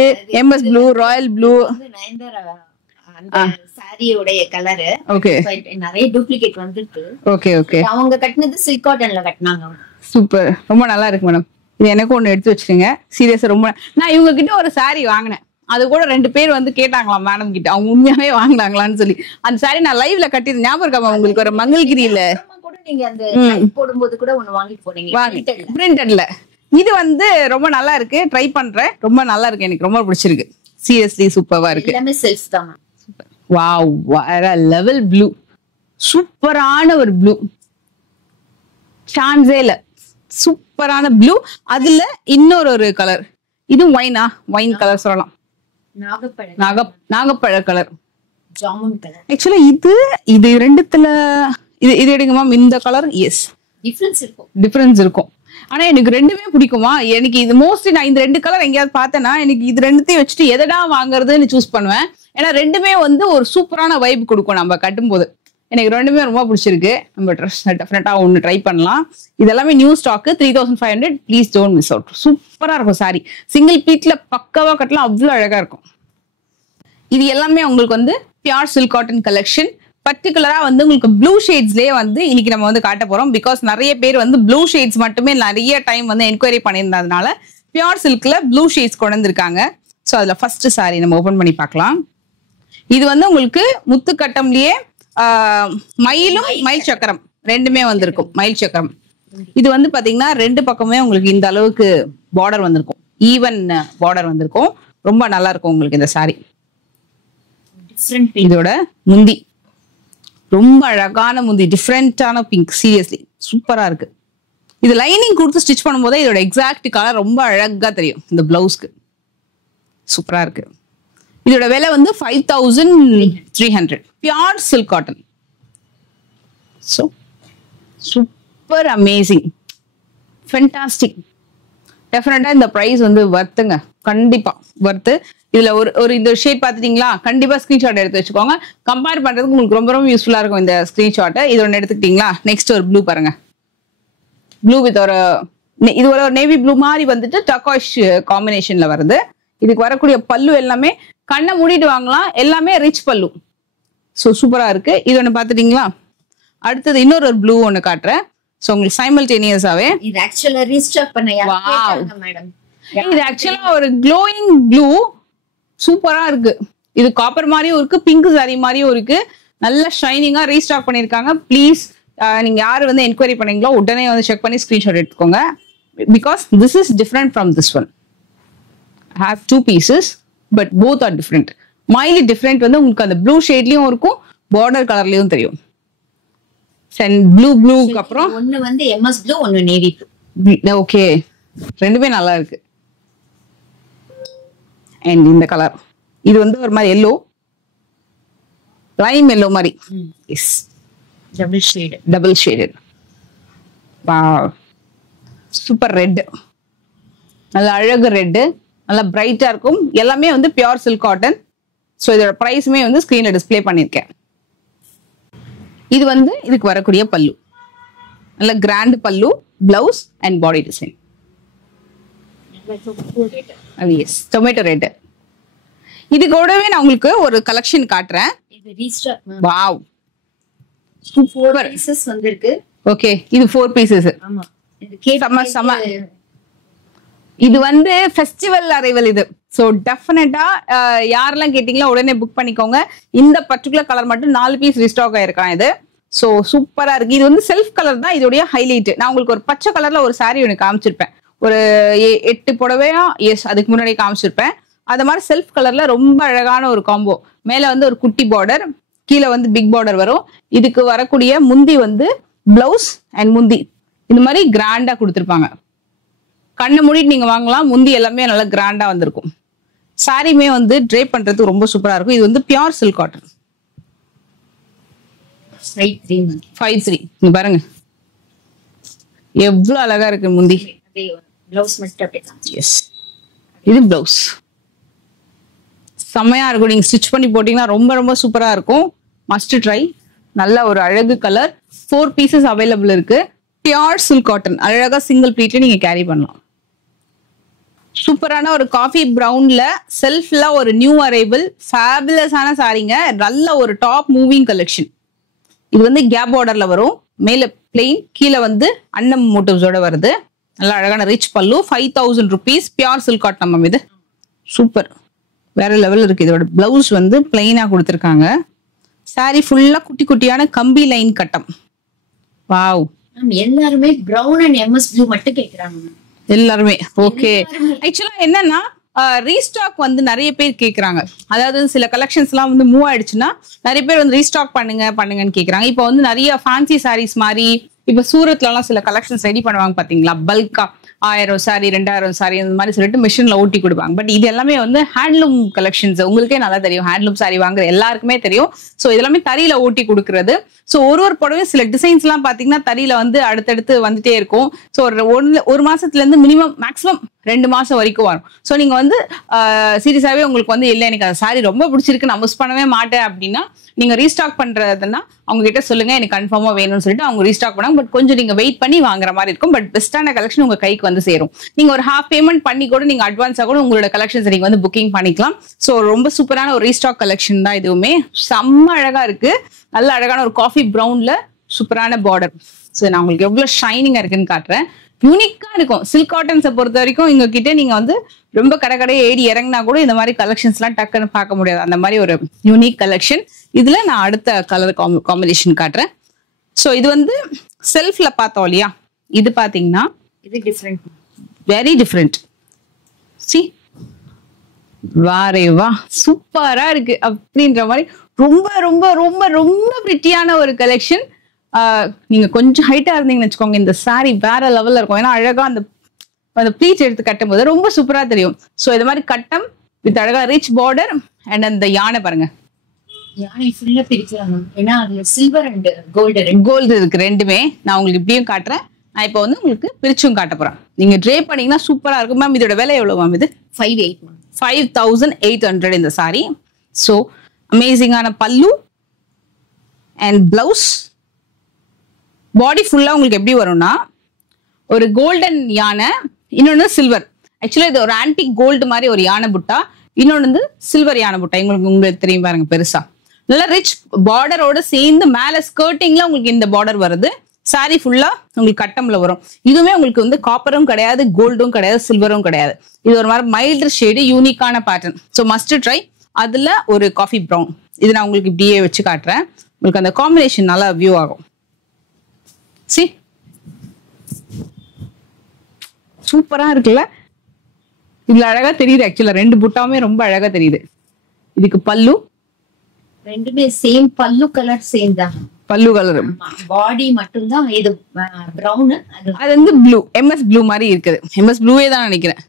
MS ப்ளூ, ராயல் ப்ளூ, சாரியோடைய கலர். ஓகே, நிறைய டூப்ளிகேட் வந்துருக்கு. Okay okay. அவங்க கட்டினது சில்க் காட்டன்ல கட்டினாங்க. சூப்பர், ரொம்ப நல்லா இருக்கு மேடம். இது எனக்கு ஒண்ணு எடுத்து வச்சிருங்க. சீரியஸா ரொம்ப. நான் இவங்க கிட்ட ஒரு சாரி வாங்கினேன். அது கூட 2 பேர் வந்து கேட்டாங்களாம் மேடம் கிட்ட, அவங்க உண்மையாவே வாங்கினாங்களான்னு சொல்லி. அந்த சாரி நான் லைவ்ல கட்டிருந்தேன், ஞாபகம் இருக்கா உங்களுக்கு? ஒரு மங்கள்கிரியில நீங்க அந்த போடும்போது கூட ஒன்னு வாங்கிட்டு போனீங்க, பிரிண்டட்ல. இது வந்து ரொம்ப நல்லா இருக்கு. ட்ரை பண்றேன். ரொம்ப நல்லா இருக்கு, எனக்கு ரொம்ப பிடிச்சிருக்கு. சீரியஸ்லி சூப்பரா இருக்கு. எல்லாமே செல்ஃப் தான். வாவ், வேற லெவல் ப்ளூ. சூப்பரான ஒரு ப்ளூ, சான்ஸேல சூப்பரான ப்ளூ. அதுல இன்னொரு ஒரு கலர். இது வைன் கலர் சொல்லலாம். நாகப்பழ கலர், ஜாமுன் கலர். ஆக்சுவலா இது ரெண்டுத்துல இது எடுங்க மேம். இந்த கலர் எஸ் டிஃபரன்ஸ் இருக்கும். ஆனா எனக்கு ரெண்டுமே பிடிக்குமா. எனக்கு இது மோஸ்ட்லி நான் இந்த 2 கலர் எங்கேயாவது பார்த்தேன்னா எனக்கு இது ரெண்டுத்தையும் வச்சுட்டு எதடா வாங்குறதுன்னு சூஸ் பண்ணுவேன். ஏன்னா ரெண்டுமே வந்து ஒரு சூப்பரான வைப் கொடுக்கும் நம்ம கட்டும் போது. எனக்கு ரெண்டுமே ரொம்ப பிடிச்சிருக்கு. நம்ம ட்ரெஸ் டெஃபினட்டா ஒன்று ட்ரை பண்ணலாம். இதெல்லாமே new stock, 3500. Please don't miss out. சூப்பரா இருக்கும் சாரி. சிங்கிள் பீட்ல பக்காவா கட்டலாம், அவ்வளவு அழகா இருக்கும். இது எல்லாமே உங்களுக்கு வந்து பியூர் சில்க் காட்டன் கலெக்ஷன். பர்டிகுலரா வந்து உங்களுக்கு ப்ளூ ஷேட்ஸ்லயே வந்து இன்னைக்கு நம்ம வந்து காட்ட போறோம். பிகாஸ் நிறைய பேர் வந்து ப்ளூ ஷேட்ஸ் மட்டுமே நிறைய டைம் வந்து என்கொயரி பண்ணியிருந்ததுனால பியூர் சில்க்ல ப்ளூ ஷேட்ஸ் கொண்டு வந்திருக்காங்க. ஸோ அதுல ஃபர்ஸ்ட் சாரி நம்ம ஓபன் பண்ணி பார்க்கலாம். இது வந்து உங்களுக்கு முத்துக்கட்டம்லயே மயில் சக்கரம் ரெண்டுமே வந்திருக்கும். மயில் சக்கரம் இது வந்து பாத்தீங்கன்னா 2 பக்கமே உங்களுக்கு இந்த அளவுக்கு பார்டர் வந்திருக்கும். ஈவன் பார்டர் வந்திருக்கும். ரொம்ப நல்லா இருக்கும் உங்களுக்கு இந்த சாரி. இதோட முந்தி ரொம்ப அழகான முந்தி, டிஃப்ரெண்டான பிங்க். சீரியஸ்லி சூப்பரா இருக்கு. இது லைனிங் கொடுத்து ஸ்டிச் பண்ணும்போது இதோட எக்ஸாக்ட் கலர் ரொம்ப அழகா தெரியும். இந்த பிளவுஸ்க்கு சூப்பரா இருக்கு. இதோட விலை வந்து 5300. Pure silk cotton. So super amazing, fantastic. டெஃபினட்டா இந்த பிரைஸ் வந்து வர்த்துங்க, கண்டிப்பா வர்த்து. இதுல ஒரு இந்த ஷேட் பாத்துட்டீங்களா, கண்டிப்பா ஸ்கிரீன்ஷாட் எடுத்து வச்சுக்கோங்க. கம்பேர் பண்றதுக்கு உங்களுக்கு ரொம்ப ரொம்ப யூஸ்ஃபுல்லா இருக்கும் இந்த ஸ்கிரீன்ஷாட். இது ஒன்று எடுத்துக்கிட்டீங்களா. நெக்ஸ்ட் ஒரு ப்ளூ பாருங்க, ப்ளூ வித் ஒரு இது ஒரு நேவி ப்ளூ மாதிரி வந்துட்டு டர்காய்ஷ் காம்பினேஷன்ல வருது. இதுக்கு வரக்கூடிய பல்லு எல்லாமே கண்ணை மூடிட்டு வாங்கலாம், எல்லாமே ரிச் பல்லு. ஸோ சூப்பரா இருக்கு. இது ஒன்று பாத்துட்டீங்களா. அடுத்தது இன்னொரு ஒரு ப்ளூ ஒன்று காட்டுறேன். ஸோ உங்களுக்கு சைமல்டேனியஸாவே இது ஆக்சுவலா ரீஸ்டாக் பண்ண மேடம். இது ஆக்சுவலா ஒரு க்ளோயிங் ப்ளூ, சூப்பரா இருக்கு. இது காப்பர் மாதிரியும் இருக்கு, பிங்க் சாரி மாதிரியும் இருக்கு. நல்ல ஷைனிங்கா ரீஸ்டாக் பண்ணிருக்காங்க. ப்ளீஸ் நீங்க யாரு வந்து என்கொயரி பண்ணீங்களோ உடனே வந்து செக் பண்ணி ஸ்கிரீன்ஷாட் எடுத்துக்கோங்க. Because this is different from this one. I have 2 pieces but both are different. Mildly different வந்து உங்களுக்கு அந்த ப்ளூ ஷேட்லயும் இருக்கும், பார்டர் கலர்லயும் தெரியும். ப்ளூக்கு அப்புறம் ஒன்னு வந்து எம்எஸ் ப்ளூ, ஒன்னு நேவி ப்ளூ. ஓகே, ரெண்டுமே நல்லா இருக்கு. அண்ட் இந்த கலர் இது வந்து ஒரு மாதிரி எல்லோ, லைம் எல்லோ மாதிரி. Yes, double shaded. Wow, super red, நல்ல அழகு ரெட், நல்லா பிரைட்டா இருக்கும். எல்லாமே வந்து பியூர் சில்க் காட்டன். ஸோ இதோட ப்ரைஸுமே வந்து ஸ்கிரீன்ல டிஸ்பிளே பண்ணியிருக்கேன். இது வந்து இதுக்கு வரக்கூடிய பல்லு, நல்ல grand pallu, blouse and body design. Yes, tomato red. இது கூடவே நான் உங்களுக்கு ஒரு கலெக்ஷன் காட்டுறேன். இது ரீஸ்டாக். வாவ், 4 பீசஸ் வந்திருக்கு. ஓகே, இது 4 பீசஸ். ஆமா, இது சம இது வந்து ஃபெஸ்டிவல் அரைவல் இது. ஸோ டெஃபினட்டா யாரெல்லாம் கேட்டீங்களா உடனே புக் பண்ணிக்கோங்க. இந்த பர்டிகுலர் கலர் மட்டும் 4 பீஸ் ரீஸ்டாக் ஆயிருக்கான் இது. ஸோ சூப்பரா இருக்கு. இது வந்து செல்ஃப் கலர் தான் இதோடைய ஹைலைட். நான் உங்களுக்கு ஒரு பச்சை கலர்ல ஒரு சாரி ஒன்று காமிச்சிருப்பேன், ஒரு 8 புடவையா, எஸ் அதுக்கு முன்னாடி காமிச்சிருப்பேன். அது மாதிரி செல்ஃப் கலர்ல ரொம்ப அழகான ஒரு காம்போ. மேல வந்து ஒரு குட்டி பார்டர், கீழே வந்து பிக் பார்டர் வரும். இதுக்கு வரக்கூடிய முந்தி வந்து பிளவுஸ் அண்ட் முந்தி இந்த மாதிரி கிராண்டா கொடுத்துருப்பாங்க. கண்ணை மூடிட்டு நீங்க வாங்கலாம். முந்தி எல்லாமே நல்லா கிராண்டா வந்திருக்கும். சாரியுமே வந்து ட்ரேப் பண்றதுக்கு ரொம்ப சூப்பரா இருக்கும். இது வந்து பியூர் சில்க் காட்டன். 5-3 நீங்க பாருங்க எவ்வளவு அழகா இருக்கு முந்தி. பிளவுஸ் மட்டும். எஸ், இது பிளவுஸ் செம்மையா இருக்கும். நீங்க ஸ்டிச் பண்ணி போட்டீங்கன்னா ரொம்ப ரொம்ப சூப்பரா இருக்கும். Must try. நல்ல ஒரு அழகு கலர். 4 பீசஸ் அவைலபிள் இருக்கு. பியூர் சில்க் காட்டன், அழகா சிங்கிள் ப்ளீட்ல நீங்க கேரி பண்ணலாம். சூப்பரான ஒரு காஃபி பிரவுன்ல செல்ஃப்ல ஒரு நியூ அரைவல் ஃபேபுலஸான சாரீங்க. நல்ல ஒரு டாப் மூவிங் கலெக்ஷன். இது வந்து கேப் பார்டர்ல வரும். மேல பிளெயின், கீழே வந்து அன்னம் மோட்டிவ்ஸோட வருது. நல்ல அழகான ரிச் பல்லு. 5000 rupees. Pure silk cotton ma'am. இது சூப்பர், வேற லெவல் இருக்கு. இதோட பிளவுஸ் வந்து பிளெயினா கொடுத்துருக்காங்க. சாரி ஃபுல்லா குட்டி குட்டியான கம்பி லைன் கட்டம். வாவ், எல்லாருமே பிரவுன் அண்ட் எம்எஸ் ப்ளூ மட்டும் கேக்குறாங்க எல்லாருமே. ஓகே, ஆக்சுவலா என்னன்னா ரீஸ்டாக் வந்து நிறைய பேர் கேக்குறாங்க. அதாவது சில கலெக்ஷன்ஸ் எல்லாம் வந்து மூவ் ஆயிடுச்சுன்னா நிறைய பேர் வந்து ரீஸ்டாக் பண்ணுங்கன்னு கேக்குறாங்க. இப்போ வந்து நிறைய ஃபேன்சி சாரீஸ் மாதிரி இப்ப சூரத்ல எல்லாம் சில கலெக்ஷன்ஸ் ரெடி பண்ணுவாங்க பாத்தீங்களா, பல்கா 1000 சாரி 2000 சாரி இந்த மாதிரி சொல்லிட்டு மிஷின்ல ஓட்டி கொடுப்பாங்க. பட் இது எல்லாமே வந்து ஹேண்ட்லூம் கலெக்ஷன்ஸ். உங்களுக்கே நல்லா தெரியும், ஹேண்ட்லூம் சாரி வாங்குற எல்லாருக்குமே தெரியும். ஸோ இதெல்லாமே தறியில ஓட்டி கொடுக்கறது. ஸோ ஒரு புடவையும் சில டிசைன்ஸ் எல்லாம் பாத்தீங்கன்னா தறியில வந்து அடுத்தடுத்து வந்துட்டே இருக்கும். ஸோ ஒரு மாசத்துல இருந்து மினிமம் மேக்ஸிமம் 2 மாசம் வரைக்கும் வரும். ஸோ நீங்க வந்து சீரியஸாவே உங்களுக்கு வந்து இல்லை எனக்கு அந்த சாரி ரொம்ப பிடிச்சிருக்கு நான் மிஸ் பண்ணவே மாட்டேன் அப்படின்னா நீங்க ரீஸ்டாக் பண்றதுன்னா அவங்க கிட்ட சொல்லுங்க எனக்கு கன்ஃபார்மா வேணும்னு சொல்லிட்டு அவங்க ரீஸ்டாக் பண்ணாங்க. பட் கொஞ்சம் நீங்க வெயிட் பண்ணி வாங்குற மாதிரி இருக்கும். பட் பெஸ்டான கலெக்ஷன் உங்க கைக்கு வந்து சேரும். நீங்க ஒரு ஹாஃப் பேமெண்ட் பண்ணி கூட நீங்க அட்வான்ஸா கூட உங்களோட கலெக்ஷன்ஸ் நீங்க வந்து புக்கிங் பண்ணிக்கலாம். ஸோ ரொம்ப சூப்பரான ஒரு ரீஸ்டாக் கலெக்ஷன் தான் இதுவுமே. செம்ம அழகா இருக்கு. நல்ல அழகான ஒரு காஃபி பிரவுன்ல சூப்பரான பார்டர். ஸோ நான் உங்களுக்கு எவ்வளவு ஷைனிங்கா இருக்குன்னு காட்டுறேன். யூனிக்கா இருக்கும். சில்க் காட்டன்ஸை பொறுத்த வரைக்கும் இங்க கிட்ட நீங்க வந்து ரொம்ப கடையை ஏறி இறங்கினா கூட இந்த மாதிரி கலெக்ஷன்ஸ் எல்லாம் டக்குன்னு பார்க்க முடியாது. அந்த மாதிரி ஒரு யூனிக் கலெக்ஷன். இதுல நான் அடுத்த கலர் காம்பினேஷன் காட்டுறேன். ஸோ இது வந்து செல்ஃப்ல பார்த்தோம் இல்லையா, இது பாத்தீங்கன்னா இது டிஃப்ரெண்ட், வெரி டிஃப்ரெண்ட். சி வாரே வா, சூப்பரா இருக்கு அப்படின்ற மாதிரி ரொம்ப ரொம்ப ரொம்ப ரொம்ப பிரிட்டியான ஒரு கலெக்ஷன். நீங்க கொஞ்சம் ஹைட்டா இருந்தீங்கன்னு வச்சுக்கோங்க, இந்த சாரி வேற லெவல்ல இருக்கும். ஏன்னா அழகா அந்த ப்ளீட் எடுத்து கட்டும் போது ரொம்ப சூப்பரா தெரியும். ஸோ இது மாதிரி கட்டம் வித் அழகா ரிச் பார்டர் அண்ட் அந்த யானை பாருங்க, யானை ஃபுல்லா பிரிக்கிறாங்க. ஏன்னா அது சில்வர் அண்ட் கோல்டு இருக்கு ரெண்டுமே. நான் உங்களுக்கு இப்படியும் காட்டுறேன், நான் இப்போ வந்து உங்களுக்கு பிரிச்சும் காட்ட போறேன். நீங்க ட்ரே பண்ணீங்கன்னா சூப்பரா இருக்கும் மேம். இதோட விலை எவ்வளவு மேம்? இது 5,800. 5,800 இந்த சாரி. ஸோ அமேசிங்கான பல்லு அண்ட் பிளவுஸ். பாடி ஃபுல்லா உங்களுக்கு எப்படி வரும்னா ஒரு கோல்டன் யானை, இன்னொன்று சில்வர். ஆக்சுவலா இது ஒரு ஆன்டிக் கோல்டு மாதிரி ஒரு யானை புட்டா, இன்னொன்று வந்து சில்வர் யானை புட்டா. உங்களுக்கு தெரியும் பாருங்க, பெருசா நல்லா ரிச் பார்டரோட சேர்ந்து மேல ஸ்கர்ட்டிங்ல உங்களுக்கு இந்த பார்டர் வருது. சாரி ஃபுல்லா உங்களுக்கு கட்டம்ல வரும். இதுவுமே உங்களுக்கு வந்து காப்பரும் கிடையாது, கோல்டும் கிடையாது, சில்வரும் கிடையாது. இது ஒரு மாதிரி மைல்டு ஷேடு, யூனிக்கான பேட்டர்ன். So must try. அதுல ஒரு காஃபி ப்ரௌன், இது நான் உங்களுக்கு இப்படியே வச்சு காட்டுறேன். உங்களுக்கு அந்த காம்பினேஷன் நல்லா வியூ ஆகும். சி சூப்பரா இருக்குல்ல? இதுல அழகா தெரியுது. ஆக்சுவலா ரெண்டு புட்டாவுமே ரொம்ப அழகா தெரியுது. இதுக்கு பல்லு ரெண்டுமே சேம் பல்லு கலர் சேம் தான். பல்லு கலர். பாடி மட்டும் தான் இது பிரவுன், அது வந்து ப்ளூ, எம்எஸ் ப்ளூ மாதிரி இருக்குது. எம்எஸ் ப்ளூவே தான் நினைக்கிறேன்.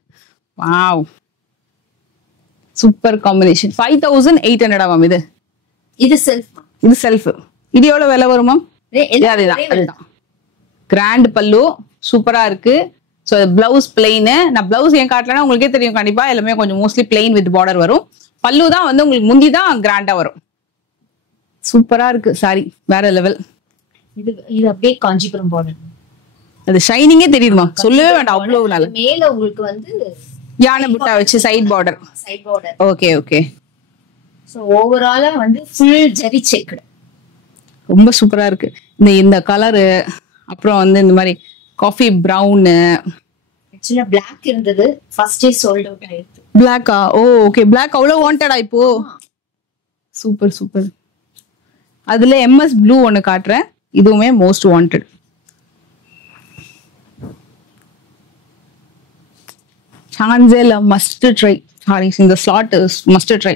Wow, super combination. 5,800 மேம் இது. இது செல்ஃப். இது செல்ஃப். இது எவ்வளவு விலை வரும் மேம்? அதுதான். கிராண்ட் பல்லு சூப்பரா இருக்கு. So blouse plain. நான் பிளவுஸ் ஏன் காட்டலன்னா உங்களுக்கே தெரியும் கண்டிப்பா, எல்லாமே கொஞ்சம் மோஸ்ட்லி பிளெயின் வித் பார்டர் வரும். பல்லு தான் வந்து உங்களுக்கு முந்தி தான் கிராண்டா வரும். சூப்பரா இருக்கு சாரி, வேற லெவல். இது அப்படியே காஞ்சிபுரம் பார்டர். அது ஷைனிங்கே தெரியுமா? சொல்லவே வேண்டாம், அவ்வளவு நல்ல. மேல உங்களுக்கு வந்து யானை புட்டா வச்சு side border. Okay okay. So ஓவராலா வந்து ஃபுல் ஜரி செக்டு. ரொம்ப சூப்பரா இருக்கு. இந்த கலரு, அப்புறம் வந்து இந்த மாதிரி காஃபி பிரவுன். ஆக்சுவலா பிளாக் இருந்தது, ஃபர்ஸ்ட் டே சோல்ட் அவுட் ஆயிடுச்சு. பிளாக்கா? Oh okay. பிளாக் அவ்வளவு வாண்டடா இப்போ? Super super. அதுல எம்எஸ் ப்ளூ ஒன்னு காட்டுறேன். இதுவுமே மோஸ்ட் வாண்டட். சான்சேல மஸ்ட் ட்ரை. இந்த ஸ்லாட் மஸ்ட் ட்ரை.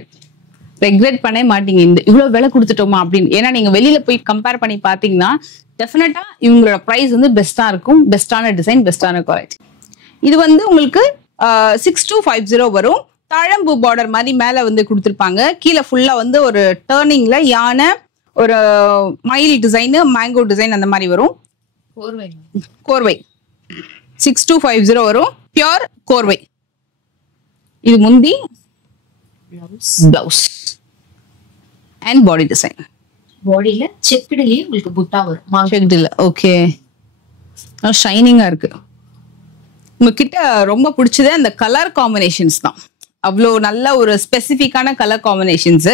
ரெக்ரெட் பண்ணவே மாட்டீங்க இந்த இவ்வளவு விலை கொடுத்துட்டோமா அப்படின்னு. ஏன்னா நீங்க வெளியில போய் கம்பேர் பண்ணி பாத்தீங்கன்னா டெஃபினட்டா இவங்களோட பிரைஸ் வந்து பெஸ்டா இருக்கும். பெஸ்டான டிசைன், பெஸ்டான குவாலிட்டி. இது வந்து உங்களுக்கு 6250 வரும். தாழம்பூ பார்டர் மாதிரி மேல வந்து கொடுத்துருப்பாங்க. கீழே ஃபுல்லா வந்து ஒரு டர்னிங்ல யானை, ஒரு மயில் டிசைன், மேங்கோ டிசைன் அந்த மாதிரி வரும். கோர்வை 6250 வரும். பியூர் கோர்வை. இது முந்தி, பிளவுஸ் அண்ட் பாடி டிசைன். பாடியில செக்குடுலயே உங்களுக்கு புட்டா வரும். செக்குடுல ஓகே. ஷைனிங்கா இருக்கு. உங்ககிட்ட ரொம்ப பிடிச்சது அந்த கலர் காம்பினேஷன்ஸ் தான். அவ்வளோ நல்ல ஒரு ஸ்பெசிஃபிக்கான கலர் காம்பினேஷன்ஸ்.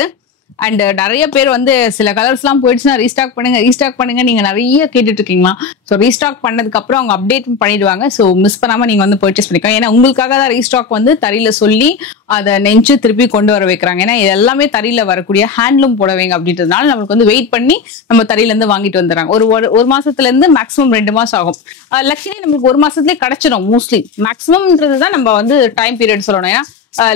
அண்ட் நிறைய பேர் வந்து சில கலர்ஸ்லாம் போயிடுச்சுன்னா ரீஸ்டாக் பண்ணுங்க நீங்க நிறைய கேட்டுட்டு இருக்கீங்களா? ஸோ ரீஸ்டாக் பண்ணதுக்கு அப்புறம் அவங்க அப்டேட் பண்ணிடுவாங்க. ஸோ மிஸ் பண்ணாம நீங்க வந்து பர்ச்சேஸ் பண்ணிக்கலாம். ஏன்னா உங்களுக்காக தான் ரீஸ்டாக் வந்து தறியில சொல்லி அதை நெஞ்சு திருப்பி கொண்டு வர வைக்கிறாங்க. ஏன்னா இது எல்லாமே தறியில வரக்கூடிய ஹேண்ட்லூம் புடவைங்க அப்படின்றதுனால நம்மளுக்கு வந்து வெயிட் பண்ணி நம்ம தறியில இருந்து வாங்கிட்டு வந்துடுறாங்க. ஒரு மாசத்துல இருந்து மேக்ஸிமம் 2 மாசம் ஆகும். லக்கிலி நம்மளுக்கு 1 மாசத்துலயே கிடைச்சிடும் மோஸ்ட்லி. மேக்ஸிமம்ன்றது தான் நம்ம வந்து டைம் பீரியட் சொல்லணும். ஏன்னா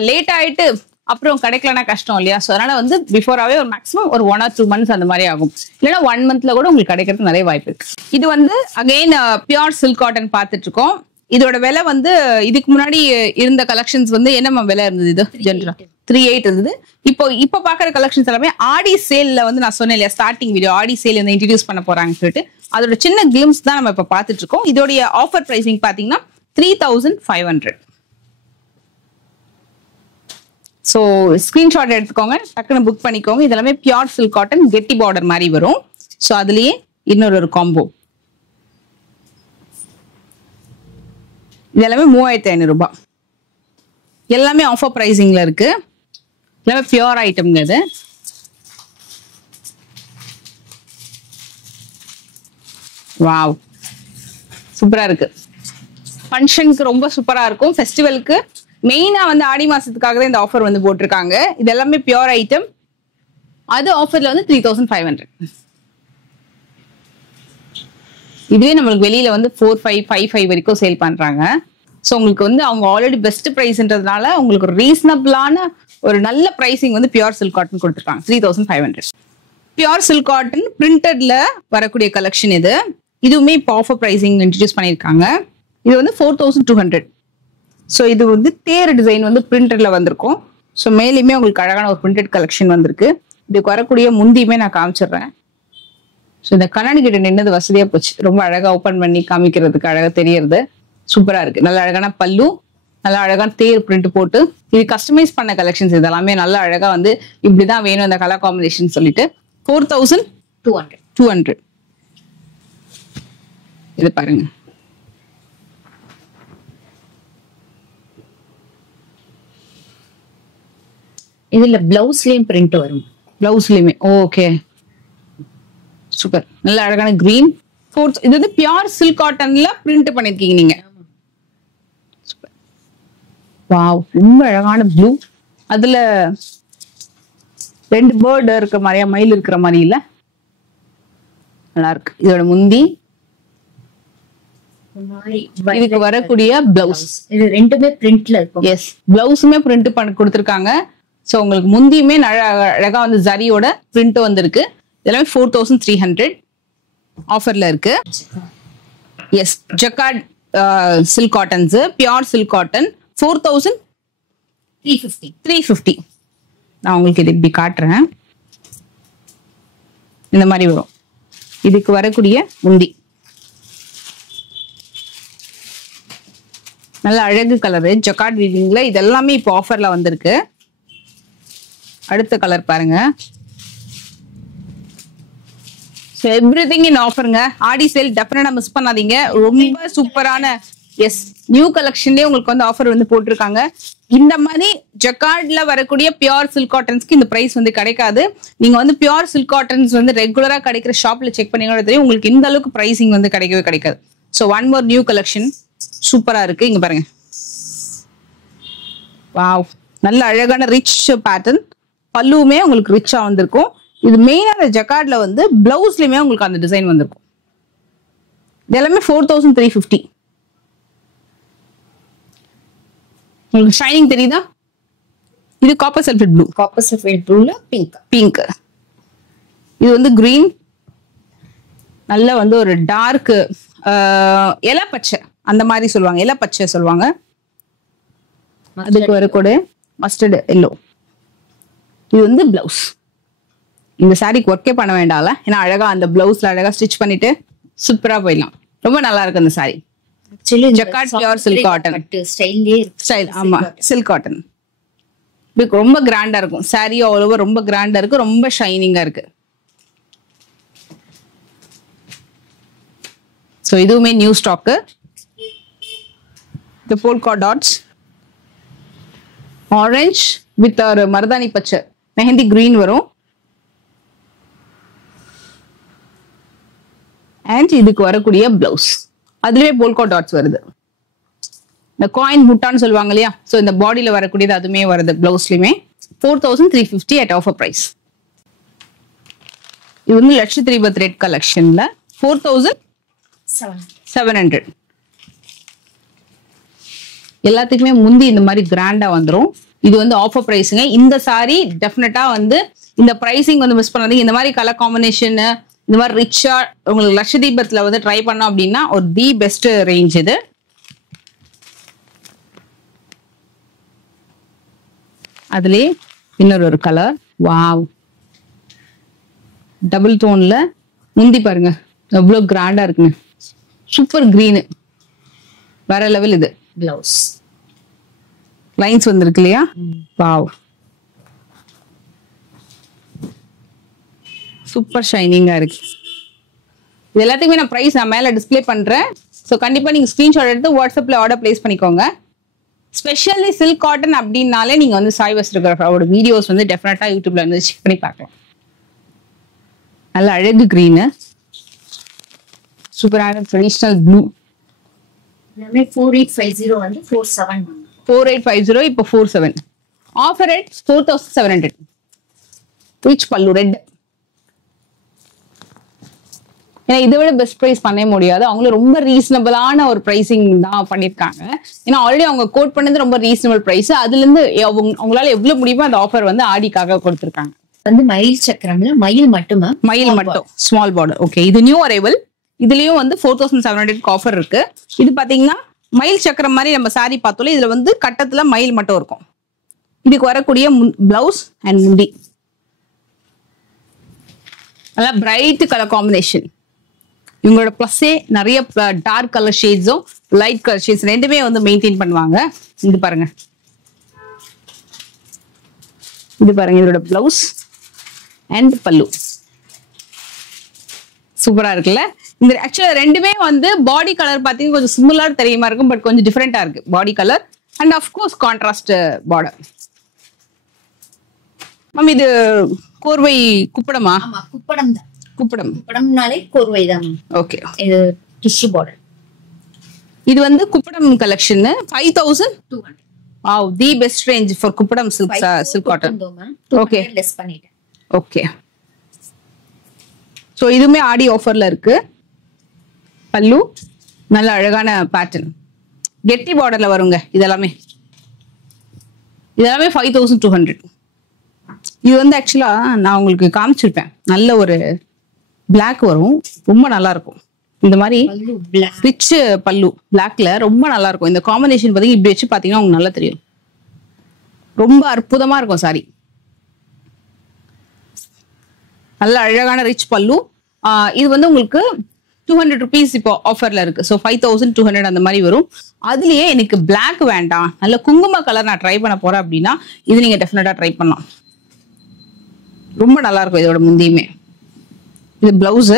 லேட் ஆயிட்டு அப்புறம் கிடைக்கலன்னா கஷ்டம் இல்லையா? ஸோ அதனால வந்து பிஃபோராவே ஒரு மேக்ஸிமம் ஒரு 1 or 2 months அந்த மாதிரி ஆகும். இல்லைன்னா 1 monthல கூட உங்களுக்கு கிடைக்கிறது நிறைய வாய்ப்பு இருக்கு. இது வந்து அகைன் பியூர் சில்க் காட்டன் பார்த்துட்டு இருக்கோம். இதோட விலை வந்து இதுக்கு முன்னாடி இருந்த கலெக்ஷன்ஸ் வந்து என்ன விலை இருந்தது? இது ஜென்ரலா 3,800 இருந்தது. இப்போ பாக்குற கலெக்ஷன்ஸ் எல்லாமே ஆடி சேல்ல வந்து நான் சொன்னேன் இல்லையா, ஸ்டார்டிங் வீடியோ ஆடி சேல் வந்து இன்ட்ரடியூஸ் பண்ண போறாங்கன்னு சொல்லிட்டு அதோட சின்ன கிளிம்ஸ் தான் நம்ம இப்ப பார்த்துட்டு இருக்கோம். இதோடைய ஆஃபர் பிரைசிங் பாத்தீங்கன்னா 3,500. ஸோ ஸ்கிரீன்ஷாட் எடுத்துக்கோங்க, டக்குன்னு புக் பண்ணிக்கோங்க. இதெல்லாமே பியூர் சில்க் காட்டன், கெட்டி பார்டர் மாதிரி வரும். ஸோ அதுலயே இன்னொரு காம்போ. இது எல்லாமே 3,500 ரூபாய். எல்லாமே ஆஃபர் பிரைசிங்ல இருக்கு. எல்லாமே பியூர் ஐட்டம்ங்க. இது வாவ், சூப்பரா இருக்கு. ஃபங்க்ஷனுக்கு ரொம்ப சூப்பரா இருக்கும். ஃபெஸ்டிவலுக்கு மெயினா வந்து ஆடி மாசத்துக்காக தான் இந்த ஆஃபர் வந்து போட்டிருக்காங்க. இது எல்லாமே பியூர் ஐட்டம். அது ஆஃபர்ல வந்து 3,500. இதுவே நம்மளுக்கு வெளியில வந்து 4,555 வரைக்கும் சேல் பண்றாங்க. ஸோ உங்களுக்கு வந்து அவங்க ஆல்ரெடி பெஸ்ட் பிரைஸ்ன்றதுனால உங்களுக்கு ஒரு ரீசனபிளான ஒரு நல்ல பிரைசிங் வந்து பியூர் சில்க் காட்டன் கொடுத்துருக்காங்க. 3,500. பியூர் சில்க் காட்டன் பிரிண்டட்ல வரக்கூடிய கலெக்ஷன் இது. இதுவுமே இப்போ ஆஃபர் பிரைசிங் இன்ட்ரடியூஸ் பண்ணியிருக்காங்க. இது வந்து 4,200. ஸோ இது வந்து தேர் டிசைன் வந்து பிரிண்டட்ல வந்திருக்கும். ஸோ மேலேயுமே உங்களுக்கு அழகான ஒரு பிரிண்டட் கலெக்ஷன் வந்திருக்கு. இதுக்கு வரக்கூடிய முந்தியுமே நான் காமிச்சிடுறேன். ஸோ இந்த கண்ணாடி கிட்ட நின்னது வசதியா போச்சு. ரொம்ப அழகா ஓப்பன் பண்ணி காமிக்கிறதுக்கு அழகா தெரியறது. சூப்பரா இருக்கு. நல்ல அழகான பல்லு, நல்லா அழகான தேர் பிரிண்ட் போட்டு, இது கஸ்டமைஸ் பண்ண கலெக்ஷன்ஸ். இது எல்லாமே நல்லா அழகா வந்து இப்படிதான் வேணும் இந்த கலர் காம்பினேஷன் சொல்லிட்டு 4200. இது பாருங்க. இதுல பிளவுஸ்லயும் பிரிண்ட் வரும். பிளவுஸ்லயுமே ஓகே சூப்பர். நல்ல அழகான கிரீன். இது வந்து பியூர் சில்க் காட்டன்ல பிரிண்ட் பண்ணிருக்கீங்க நீங்க. வாவ், ரொம்ப அழகான ப்ளூ. அதுல 2 பேர்ட் இருக்கிற மாதிரியா, மயில் இருக்கிற மாதிரி இல்ல, நல்லா இருக்கு. இதோட முந்தி, இதுக்கு வரக்கூடிய பிளவுஸ். இது ரெண்டுமே பிரிண்ட்ல இருக்கும். எஸ், பிளவுஸுமே பிரிண்ட் பண்ணி கொடுத்துருக்காங்க. ஸோ உங்களுக்கு முந்தியுமே அழகா வந்து ஜரியோட பிரிண்ட் வந்திருக்கு. இதெல்லாமே 4300 ஆஃபர்ல இருக்கு. Yes, jacquard silk cottons, pure silk cotton 4350. நான் உங்களுக்கு இது இப்படி காட்டுறேன். இந்த மாதிரி வரும். இதுக்கு வரக்கூடிய முந்தி நல்ல அழகு கலரு, ஜக்கார்ட் வீவிங்ல. இது எல்லாமே இப்போ ஆஃபர்ல வந்திருக்கு. அடுத்த கலர் பாருங்க. எவ்ரிதிங் இன் ஆஃபருங்க. ஆடி சேல் டெஃபினட்டா மிஸ் பண்ணாதீங்க. ரொம்ப சூப்பரான எஸ் நியூ கலெக்ஷன்லயே உங்களுக்கு வந்து ஆஃபர் வந்து போட்டிருக்காங்க. இந்த மாதிரி ஜக்கார்ட்ல வரக்கூடிய பியூர் சில்க் காட்டன்ஸ்க்கு இந்த பிரைஸ் வந்து கிடைக்காது. நீங்க வந்து பியூர் சில்க் காட்டன்ஸ் வந்து ரெகுலரா கிடைக்கிற ஷாப்ல செக் பண்ணீங்கன்னா தெரியும் உங்களுக்கு இந்த அளவுக்கு பிரைசிங் வந்து கிடைக்கவே கிடைக்காது. So one more new collection சூப்பரா இருக்கு. இங்க பாருங்க. வாவ், நல்ல அழகான ரிச் பேட்டர்ன். பல்லுவுமே உங்களுக்கு ரிச்சா வந்திருக்கும். இது மெயினான ஜக்கார்ட்ல வந்து பிளவுஸ்லயுமே உங்களுக்கு அந்த டிசைன் வந்திருக்கும். இது எல்லாமே 4350. உங்களுக்கு ஷைனிங் தெரியுதா? இது copper sulphate blue. Copper sulphate ப்ளூல பிங்க். இது வந்து கிரீன். நல்ல வந்து ஒரு டார்க் இலை பச்சை அந்த மாதிரி சொல்லுவாங்க. இலை பச்சை சொல்லுவாங்க. அதுக்கு வரக்கூடிய மஸ்டர்ட் எல்லோ. இது வந்து பிளவுஸ். இந்த சாரிக்கு ஒர்க்கே பண்ண வேண்டாம்ல, ஏன்னா அழகா அந்த பிளவுஸ்ல அழகா ஸ்டிச் பண்ணிட்டு சூப்பரா போயிடலாம். ரொம்ப நல்லா இருக்கு அந்த sorry. Jacquard pure silk cotton style. ஆமா, சில்க் காட்டன். ரொம்ப கிராண்டா இருக்கும் சாரி. ஆல் ஓவர் ரொம்ப கிராண்டா இருக்கு. ரொம்ப ஷைனிங்கா இருக்கு. ஸோ இதுவுமே நியூ ஸ்டாக்கு. இந்த போல்கா டாட்ஸ் ஆரஞ்ச் வித் ஒரு மருதாணி பச்சை மெஹந்தி கிரீன் வரும். அண்ட் இதுக்கு வரக்கூடிய பிளவுஸ் அதுலயே போல்கா டாட்ஸ் வருது. இந்த காயின் முட்டான்னு சொல்லுவாங்க இல்லையா, ஸோ இந்த பாடியில வரக்கூடியது அதுமே வருது பிளவுஸ்லயுமே. 4350 அட் ஆஃபர் பிரைஸ். இது வந்து லட்சத்திரி பத் ரெட் கலெக்ஷன்ல 4700. எல்லாத்துக்குமே முந்தி இந்த மாதிரி கிராண்டா வந்துடும். இது வந்து ஆஃபர் பிரைஸுங்க. இந்த சாரி டெஃபினட்டா வந்து இந்த பிரைசிங் வந்து மிஸ் பண்ணாதீங்க. இந்த மாதிரி கலர் காம்பினேஷன், இந்த மாதிரி ரிச்சா உங்களுக்கு லட்சதீபத்துல வந்து ட்ரை பண்ணோம் அப்படின்னா ஒரு தி பெஸ்ட் ரேஞ்ச் இது. அதுலயே இன்னொரு கலர். வாவ், டபுள் டோன்ல முந்தி பாருங்க எவ்வளவு கிராண்டா இருக்குங்க. சூப்பர் கிரீனு, வேற லெவல். இது பிளவுஸ் லைன்ஸ் வந்திருக்கு இல்லையா. வாவ், சூப்பர் ஷைனிங்கா இருக்கு. இது எல்லாத்துக்குமே நான் பிரைஸ் நான் மேல டிஸ்பிளே பண்றேன். ஸோ கண்டிப்பா நீங்க ஸ்கிரீன்ஷாட் எடுத்து வாட்ஸ்அப்ல ஆர்டர் பிளேஸ் பண்ணிக்கோங்க. ஸ்பெஷலி சில்க் காட்டன் அப்படின்னாலே நீங்க வந்து சாய் வஸ்திரகிராஃபரோட வீடியோஸ் வந்து டெஃபினட்டா யூடியூப்ல வந்து செக் பண்ணி பார்க்கலாம். நல்ல அழகு கிரீனு, சூப்பரான ட்ரெடிஷனல் ப்ளூ. 4850 வந்து 4850 இப்போ 47. Offer rate 4700. ரிச் பல்லு ரெட். ஏன்னா இதை விட பெஸ்ட் ப்ரைஸ் பண்ண முடியாது. அவங்களும் ரொம்ப ரீசனபிளான ஒரு ப்ரைசிங் தான் பண்ணியிருக்காங்க. ஏன்னா ஆல்ரெடி அவங்க கோட் பண்ணது ரொம்ப ரீசனபிள் ப்ரைஸ். அதுல இருந்து அவங்களால எவ்வளவு முடியுமோ அந்த ஆஃபர் வந்து ஆடிக்காக கொடுத்துருக்காங்க. வந்து மயில் சக்கரம்ல மயில் மட்டுமா? மயில் மட்டும், ஸ்மால் பார்டர். ஓகே, இது நியூ அரைவல். இதுலயும் வந்து 4700 ஆஃபர் இருக்கு. இது பாத்தீங்கன்னா மயில் சக்கரம் மாதிரி நம்ம சாரி பார்த்தோம். இதுல வந்து கட்டத்துல மயில் மட்டும் இருக்கும். இதுக்கு வரக்கூடிய பிளவுஸ் அண்ட் முண்டி நல்லா பிரைட் கலர் காம்பினேஷன். இவங்களோட ப்ளஸ்ஸே நிறைய டார்க் கலர் ஷேட்ஸும் லைட் கலர் ஷேட்ஸ் ரெண்டுமே வந்து மெயின்டைன் பண்ணுவாங்க. இது பாருங்க, இது பாருங்க இதோட பிளவுஸ் அண்ட் பல்லு சூப்பரா இருக்குல்ல. இந்த ஆக்சுவலா ரெண்டுமே வந்து பாடி கலர் பாத்தீங்கன்னா கொஞ்சம் சிமிலர் தெரியுமா இருக்கும், பட் கொஞ்சம் டிஃப்ரெண்டா இருக்கு பாடி colour and of course contrast border. Ma'am இது கோர்வை குப்படமா? ஆமா குப்படம் தான். குப்படம்னாலே கோர்வை தான். ஓகே, இது டிஷ்யூ பார்டர். இது வந்து Kuppadam collection 5200. Wow, the best range for Kuppadam silk cotton. Okay, less பண்ணிட்டேன். ஓகே, சோ இதுமே ஆடி ஆஃபர்ல இருக்கு. பல்லு நல்ல அழகான பேட்டர்ன், கெட்டி பார்டர்ல வருங்க. இதெல்லாமே 5200. இது வந்து ஆக்சுவலா நான் உங்களுக்கு காமிச்சிருப்பேன். நல்ல ஒரு பிளாக் வரும், ரொம்ப நல்லா இருக்கும். இந்த மாதிரி ரிச் பல்லு பிளாக்ல ரொம்ப நல்லா இருக்கும். இந்த காம்பினேஷன் பார்த்தீங்கன்னா இப்படி வச்சு பார்த்தீங்கன்னா உங்களுக்கு நல்லா தெரியும். ரொம்ப அற்புதமா இருக்கும் சாரி. நல்ல அழகான ரிச் பல்லு. இது வந்து உங்களுக்கு 200 rupees இப்போ ஆஃபர்ல இருக்கு. ஸோ 5200 அந்த மாதிரி வரும். அதுலயே எனக்கு பிளாக் வேண்டாம், நல்ல குங்கும கலர் நான் ட்ரை பண்ண போறேன் அப்படின்னா இது நீங்க டெஃபினட்டா ட்ரை பண்ணலாம். ரொம்ப நல்லா இருக்கும். இதோட முந்தியுமே இது பிளவுஸ்.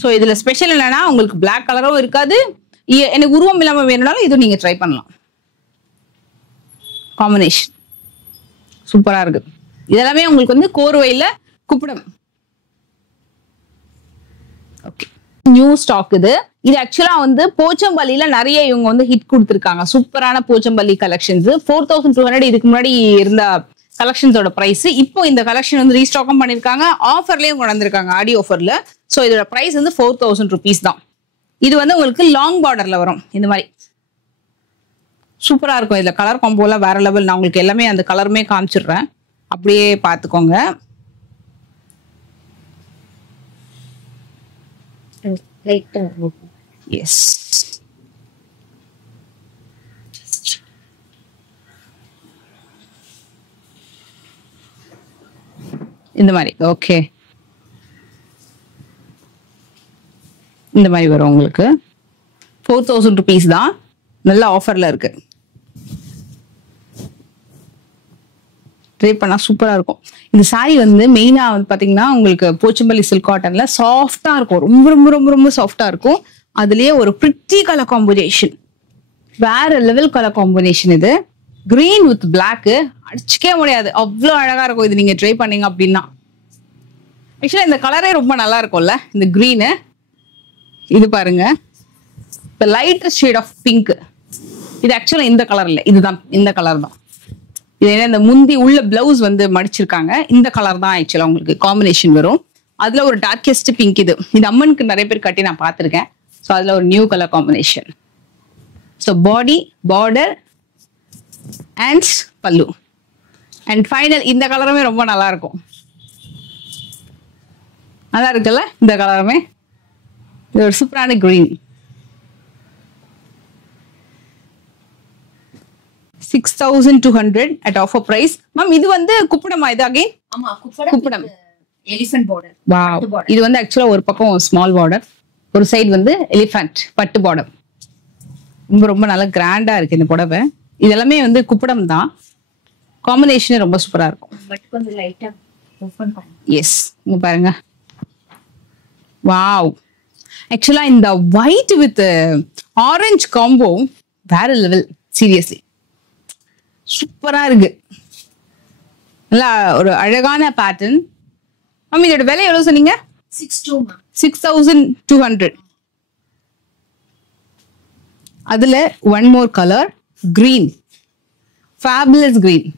ஸோ இதுல ஸ்பெஷல் என்னன்னா உங்களுக்கு பிளாக் கலரும் இருக்காது. எனக்கு உருவம் இல்லாம வேணும்னாலும் இது நீங்க ட்ரை பண்ணலாம். காம்பினேஷன் சூப்பரா இருக்கு. இதெல்லாமே உங்களுக்கு வந்து கோர்வையில குப்படம். ஓகே, நியூ ஸ்டாக் இது. இது ஆக்சுவலா வந்து போச்சம்பள்ளியில நிறைய இவங்க வந்து ஹிட் கொடுத்துருக்காங்க. சூப்பரான போச்சம்பள்ளி கலெக்ஷன்ஸ். 4200 இதுக்கு முன்னாடி இருந்த கலெக்ஷன்ஸோட பிரைஸ். இப்போ இந்த கலெக்ஷன் வந்து ரீஸ்டாக்கும் பண்ணிருக்காங்க, ஆஃபர்லயும் கொண்டு வந்திருக்காங்க ஆடி ஆஃபர்ல. ஸோ இதோட பிரைஸ் வந்து 4000 rupees தான். இது வந்து உங்களுக்கு லாங் பார்டர்ல வரும். இந்த மாதிரி சூப்பரா இருக்கும். இதுல கலர் காம்போல வேற லெவல். நான் உங்களுக்கு எல்லாமே அந்த கலருமே காமிச்சிடுறேன், அப்படியே பார்த்துக்கோங்க. எஸ், இந்த மாதிரி. ஓகே, இந்த மாதிரி வரும் உங்களுக்கு. 4000 rupees தான். நல்ல ஆஃபர்ல இருக்கு. ட்ரை பண்ணா சூப்பரா இருக்கும். இந்த சாரி வந்து மெயினா வந்து பாத்தீங்கன்னா உங்களுக்கு போச்சம்பள்ளி சில்க் காட்டன்ல சாஃப்டா இருக்கும். ரொம்ப ரொம்ப ரொம்ப ரொம்ப சாஃப்டா இருக்கும். அதுலயே ஒரு பிரிட்டி கலர் காம்பினேஷன், வேற லெவல் கலர் காம்பினேஷன். இது கிரீன் வித் பிளாக், அடிச்சுக்கே முடியாது, அவ்வளோ அழகா இருக்கும். இது நீங்க ட்ரை பண்ணீங்க அப்படின்னா ஆக்சுவலா இந்த கலரே ரொம்ப நல்லா இருக்கும்ல, இந்த கிரீனு. இது பாருங்க, இந்த லைட்டர் ஷேட் ஆஃப் பிங்க். இது ஆக்சுவலா இந்த கலர் இல்லை, இதுதான் இந்த கலர் தான். இது என்ன, இந்த முந்தி உள்ள பிளவுஸ் வந்து மடிச்சிருக்காங்க. இந்த கலர் தான் ஆக்சுவலா உங்களுக்கு காம்பினேஷன் வரும். அதுல ஒரு டார்கெஸ்ட் பிங்க். இது அம்மனுக்கு நிறைய பேர் கட்டி நான் பார்த்திருக்கேன். ஸோ அதுல ஒரு new colour combination. So body, border and பல்லு அண்ட் ஃபைனல் இந்த கலருமே ரொம்ப நல்லா இருக்கும். நல்லா இருக்குல்ல இந்த கலருமே. இது ஒரு சூப்பரான green. 6200 at offer price. Ma'am இது வந்து குப்படமா? இது அகைன் ஆமா குப்படம். Elephant border. வாவ், இது வந்து ஆக்சுவலா ஒரு பக்கம் ஸ்மால் பார்டர், ஒரு சைடு வந்து எலிஃபண்ட் பட்டு பார்டர். ரொம்ப ரொம்ப நல்லா கிராண்டா இருக்கு இந்த புடவை. இதெல்லாமே வந்து குப்படம் தான். காம்பினேஷன் ரொம்ப சூப்பரா இருக்கும். பட் கொஞ்சம் லைட்டா ஓபன் பண்ணு. எஸ், இங்க பாருங்க. வாவ், ஆக்சுவலா இந்த ஒயிட் வித் ஆரஞ்சு காம்போ வேற லெவல். சீரியஸ்லி சூப்பரா இருக்கு. நல்லா ஒரு அழகான பேட்டர்ன். மேம் இதோட விலை எவ்வளவு சொன்னீங்க? 6200. அதுல one more colour green, fabulous green.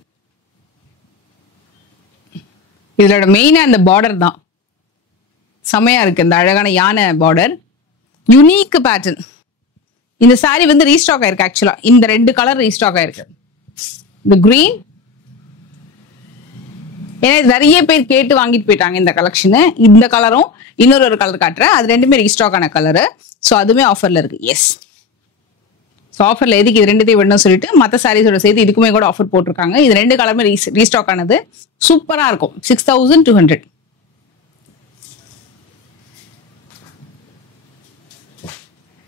இதோட மெயினா அந்த பார்டர் தான் செமையா இருக்கு. இந்த அழகான யானை பார்டர், யூனிக் பேட்டர்ன். இந்த சாரி வந்து ரீஸ்டாக் ஆயிருக்கு. ஆக்சுவலா இந்த ரெண்டு கலர் ரீஸ்டாக் ஆயிருக்கு. இந்த கிரீன், ஏன்னா நிறைய பேர் கேட்டு வாங்கிட்டு போயிட்டாங்க இந்த கலெக்ஷனு. இந்த கலரும் இன்னொரு கலர் காட்டுறேன், அது ரெண்டுமே ரீஸ்டாக் ஆன கலரு. ஸோ அதுவுமே ஆஃபர்ல இருக்கு. எஸ், ஸோ ஆஃபர்ல எதுக்கு இது ரெண்டுத்தையும் வேணும்னு சொல்லிட்டு மற்ற சாரீஸோட சேர்த்து இதுக்குமே கூட ஆஃபர் போட்டிருக்காங்க. இது 2 கலருமே ரீஸ்டாக் ஆனது. சூப்பரா இருக்கும். 6200.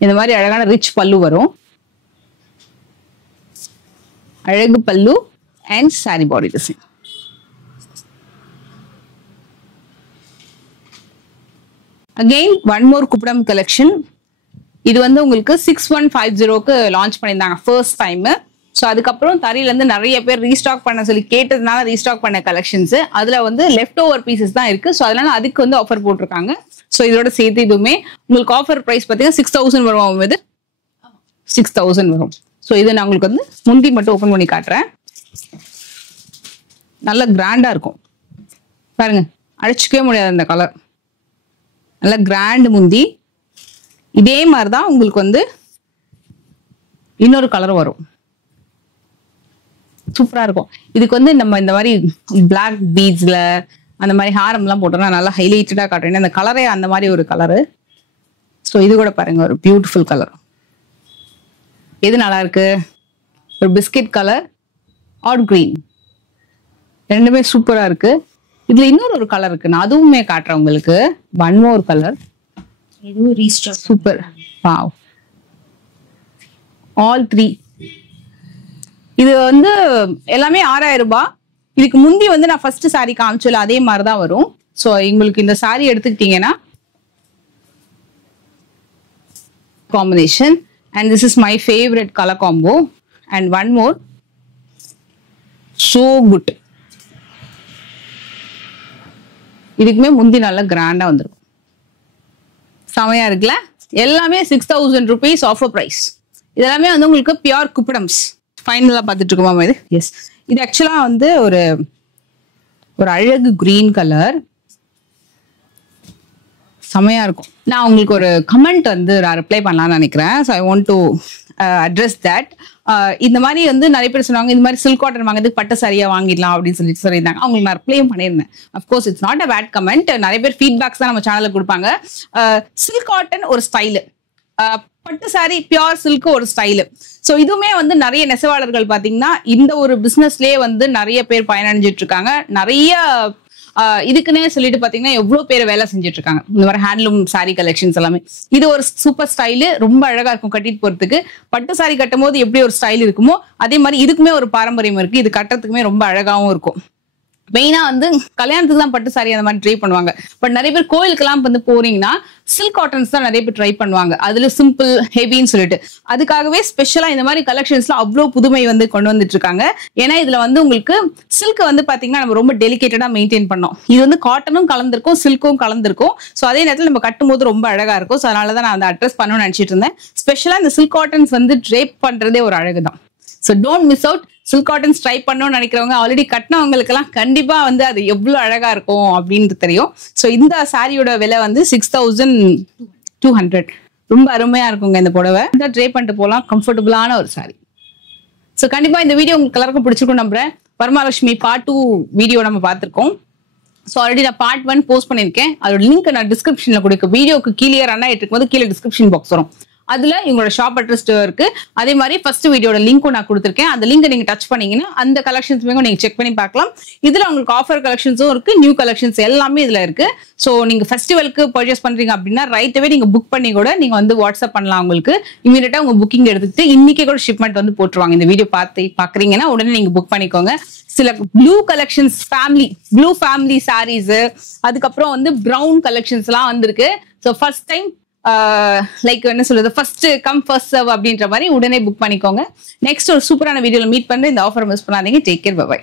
இந்த மாதிரி அழகான ரிச் பல்லு வரும். அழகு பல்லு and sorry body design. Again one more Kuppadam collection. இது வந்து உங்களுக்கு 6150க்கு லான்ச் பண்ணியிருந்தாங்க ஃபர்ஸ்ட் டைம். ஸோ அதுக்கப்புறம் தறியில இருந்து நிறைய பேர் ரீஸ்டாக் பண்ண சொல்லி கேட்டதுனால ரீஸ்டாக் பண்ண கலெக்ஷன்ஸ். அதுல வந்து லெஃப்ட் ஓவர் பீசஸ் தான் இருக்கு. ஸோ அதனால அதுக்கு வந்து ஆஃபர் போட்டிருக்காங்க. ஸோ இதோட சேர்த்து இதுவுமே உங்களுக்கு ஆஃபர் ப்ரைஸ் பார்த்தீங்கன்னா 6000 வரும். இது 6000 வரும். ஸோ இதை நான் உங்களுக்கு வந்து முந்தி மட்டும் ஓப்பன் பண்ணி காட்டுறேன். நல்ல கிராண்டா இருக்கும் பாருங்க, அழைச்சிக்கவே முடியாது அந்த கலர். நல்ல கிராண்ட் முந்தி. இதே மாதிரிதான் உங்களுக்கு வந்து இன்னொரு கலர் வரும். சூப்பரா இருக்கும். இதுக்கு வந்து நம்ம இந்த மாதிரி பிளாக் பீட்ஸ்ல அந்த மாதிரி ஹாரம் எல்லாம் போட்டோம்னா நல்லா ஹைலைட்டடா காட்டுறேன். அந்த கலரே அந்த மாதிரி ஒரு கலரு. ஸோ இது கூட பாருங்க, ஒரு பியூட்டிஃபுல் கலர். எது நல்லா இருக்கு? ஒரு பிஸ்கட் கலர் ஆர் கிரீன், ரெண்டுமே சூப்பரா இருக்கு. இதுல இன்னொரு கலர் இருக்கு, நான் அதுவுமே காட்டுறேன் உங்களுக்கு. One more colour. இதுவும் ரீஸ்டாக். சூப்பர். வாவ். ஆல் 3. இது வந்து எல்லாமே 6000 ரூபாய். இதுக்கு முந்தி வந்து நான் ஃபர்ஸ்ட் சாரி காமிச்சல அதே மாதிரிதான் வரும். ஸோ உங்களுக்கு இந்த சாரி எடுத்துக்கிட்டீங்கன்னா combination. And this is my favourite colour combo. And one more. So good. இதுக்குமே முந்தி நல்ல கிராண்டா வந்துருக்கும். செமையா இருக்குல்ல? எல்லாமே 6000 rupees ஆஃபர் பிரைஸ். இதெல்லாமே வந்து உங்களுக்கு பியூர் குப்படம்ஸ். ஃபைனலா பார்த்துட்டு இருக்கோமா இது? எஸ். இது ஆக்சுவலா வந்து ஒரு அழகு கிரீன் கலர். செமையா இருக்கும். நான் உங்களுக்கு ஒரு கமெண்ட் வந்து நான் ரிப்ளை பண்ணலாம்னு நினைக்கிறேன். So I want to address that. இந்த மாதிரி வந்து நிறைய பேர் சொன்னாங்க, இந்த மாதிரி சில்க் காட்டன் வாங்குறதுக்கு பட்டு சரியா வாங்கிடலாம் அப்படின்னு சொல்லியிருந்தாங்க. அவங்களுக்கு நான் ரிப்ளையும் பண்ணியிருந்தேன். Of course it's not a bad comment. நிறைய பேர் ஃபீட்பேக்ஸ் தான் நம்ம சேனலுக்கு கொடுப்பாங்க. சில்க் காட்டன் ஒரு ஸ்டைலு, பட்டு சாரி பியூர் சில்க் ஒரு ஸ்டைலு. ஸோ இதுவுமே வந்து நிறைய நெசவாளர்கள் பார்த்தீங்கன்னா இந்த ஒரு பிஸ்னஸ்லேயே வந்து நிறைய பேர் பயனடைஞ்சிட்டு இருக்காங்க. நிறைய இதுக்குன்னே சொல்லிட்டு பாத்தீங்கன்னா எவ்வளவு பேர் வேலை செஞ்சுட்டு இருக்காங்க. இந்த மாதிரி ஹேண்ட்லூம் சாரி கலெக்ஷன்ஸ் எல்லாமே. இது ஒரு சூப்பர் ஸ்டைலு, ரொம்ப அழகா இருக்கும் கட்டிட்டு போறதுக்கு. பட்டு சாரி கட்டும் போது எப்படி ஒரு ஸ்டைல் இருக்குமோ அதே மாதிரி இதுக்குமே ஒரு பாரம்பரியம் இருக்கு. இது கட்டுறதுக்குமே ரொம்ப அழகாவும் இருக்கும். மெயினா வந்து கல்யாணத்துக்கு தான் பட்டு சாரி அந்த மாதிரி ட்ரை பண்ணுவாங்க. பட் நிறைய பேர் கோயிலுக்கெல்லாம் வந்து போறீங்கன்னா சில்க் காட்டன்ஸ் தான் நிறைய பேர் ட்ரை பண்ணுவாங்க. அதுல சிம்பிள் ஹெவின்னு சொல்லிட்டு அதுக்காகவே ஸ்பெஷலா இந்த மாதிரி கலெக்ஷன்ஸ்ல அவ்வளவு புதுமை வந்து கொண்டு வந்துட்டு இருக்காங்க. ஏன்னா இதுல வந்து உங்களுக்கு சில்க் வந்து பாத்தீங்கன்னா நம்ம ரொம்ப டெலிகேட்டடா மெயின்டைன் பண்ணோம். இது வந்து காட்டனும் கலந்திருக்கும், சில்க்கும் கலந்திருக்கும். ஸோ அதே நேரத்தில் நம்ம கட்டும் போது ரொம்ப அழகா இருக்கும். ஸோ அதனாலதான் நான் அந்த அட்ரஸ் பண்ணணும்னு நினைச்சிட்டு இருந்தேன். ஸ்பெஷலா இந்த சில்க் காட்டன்ஸ் வந்து ட்ரேப் பண்றதே ஒரு அழகுதான். So don't miss out. Silk cottons try பண்ணணும்னு நினைக்கிறவங்க, ஆல்ரெடி கட்டினவங்களுக்கு எல்லாம் கண்டிப்பா வந்து அது எவ்வளவு அழகா இருக்கும் அப்படின்ட்டு தெரியும். ஸோ இந்த சாரியோட விலை வந்து 6200. ரொம்ப அருமையா இருக்குங்க இந்த புடவை. இந்த ட்ரை பண்ணிட்டு போகலாம், கம்ஃபர்டபுளான ஒரு சாரி. ஸோ கண்டிப்பா இந்த வீடியோ உங்களுக்கு எல்லாருக்கும் பிடிச்சிருக்கும் நம்புறேன். வரமகாலட்சுமி பார்ட் 2 வீடியோ நம்ம பார்த்திருக்கோம். ஸோ ஆல்ரெடி நான் பார்ட் 1 போஸ்ட் பண்ணியிருக்கேன். அதோட லிங்க் நான் டிஸ்கிரிப்ஷன்ல கொடுக்க, வீடியோக்கு கீழே ரன் ஆயிட்டு இருக்கும்போது கீழே டிஸ்கிரிப்ஷன் பாக்ஸ் வரும். அதுல இவங்களோட ஷாப் அட்ரஸ் இருக்கு. அதே மாதிரி ஃபர்ஸ்ட் வீடியோட லிங்க்கும் நான் கொடுத்துருக்கேன். அந்த லிங்கை நீங்க டச் பண்ணீங்கன்னா அந்த கலெக்ஷன்ஸ் நீங்க செக் பண்ணி பார்க்கலாம். இதுல உங்களுக்கு ஆஃபர் கலெக்ஷன்ஸும் இருக்கு, நியூ கலெக்ஷன்ஸ் எல்லாமே இதுல இருக்கு. ஸோ நீங்க ஃபெஸ்டிவலுக்கு பர்ச்சேஸ் பண்றீங்க அப்படின்னா ரைட்டவே நீங்க புக் பண்ணி கூட நீங்க வந்து வாட்ஸ்அப் பண்ணலாம். உங்களுக்கு இமீடியட்டா உங்க புக்கிங் எடுத்துட்டு இன்னைக்கே கூட ஷிப்மெண்ட் வந்து போட்டுருவாங்க. இந்த வீடியோ பாக்குறீங்கன்னா உடனே நீங்க புக் பண்ணிக்கோங்க. சில blue collections, blue family saris, அதுக்கப்புறம் வந்து பிரவுன் கலெக்ஷன்ஸ் எல்லாம் வந்திருக்கு. ஸோ ஃபர்ஸ்ட் டைம் லைக் என்ன சொல்றது, ஃபர்ஸ்ட் கம் ஃபர்ஸ்ட் சர்வ் அப்படின்ற மாதிரி உடனே புக் பண்ணிக்கோங்க. நெக்ஸ்ட் ஒரு சூப்பரான வீடியோல மீட் பண்ணி இந்த ஆஃபர் மிஸ் பண்ணாதீங்க. Take care, bye by.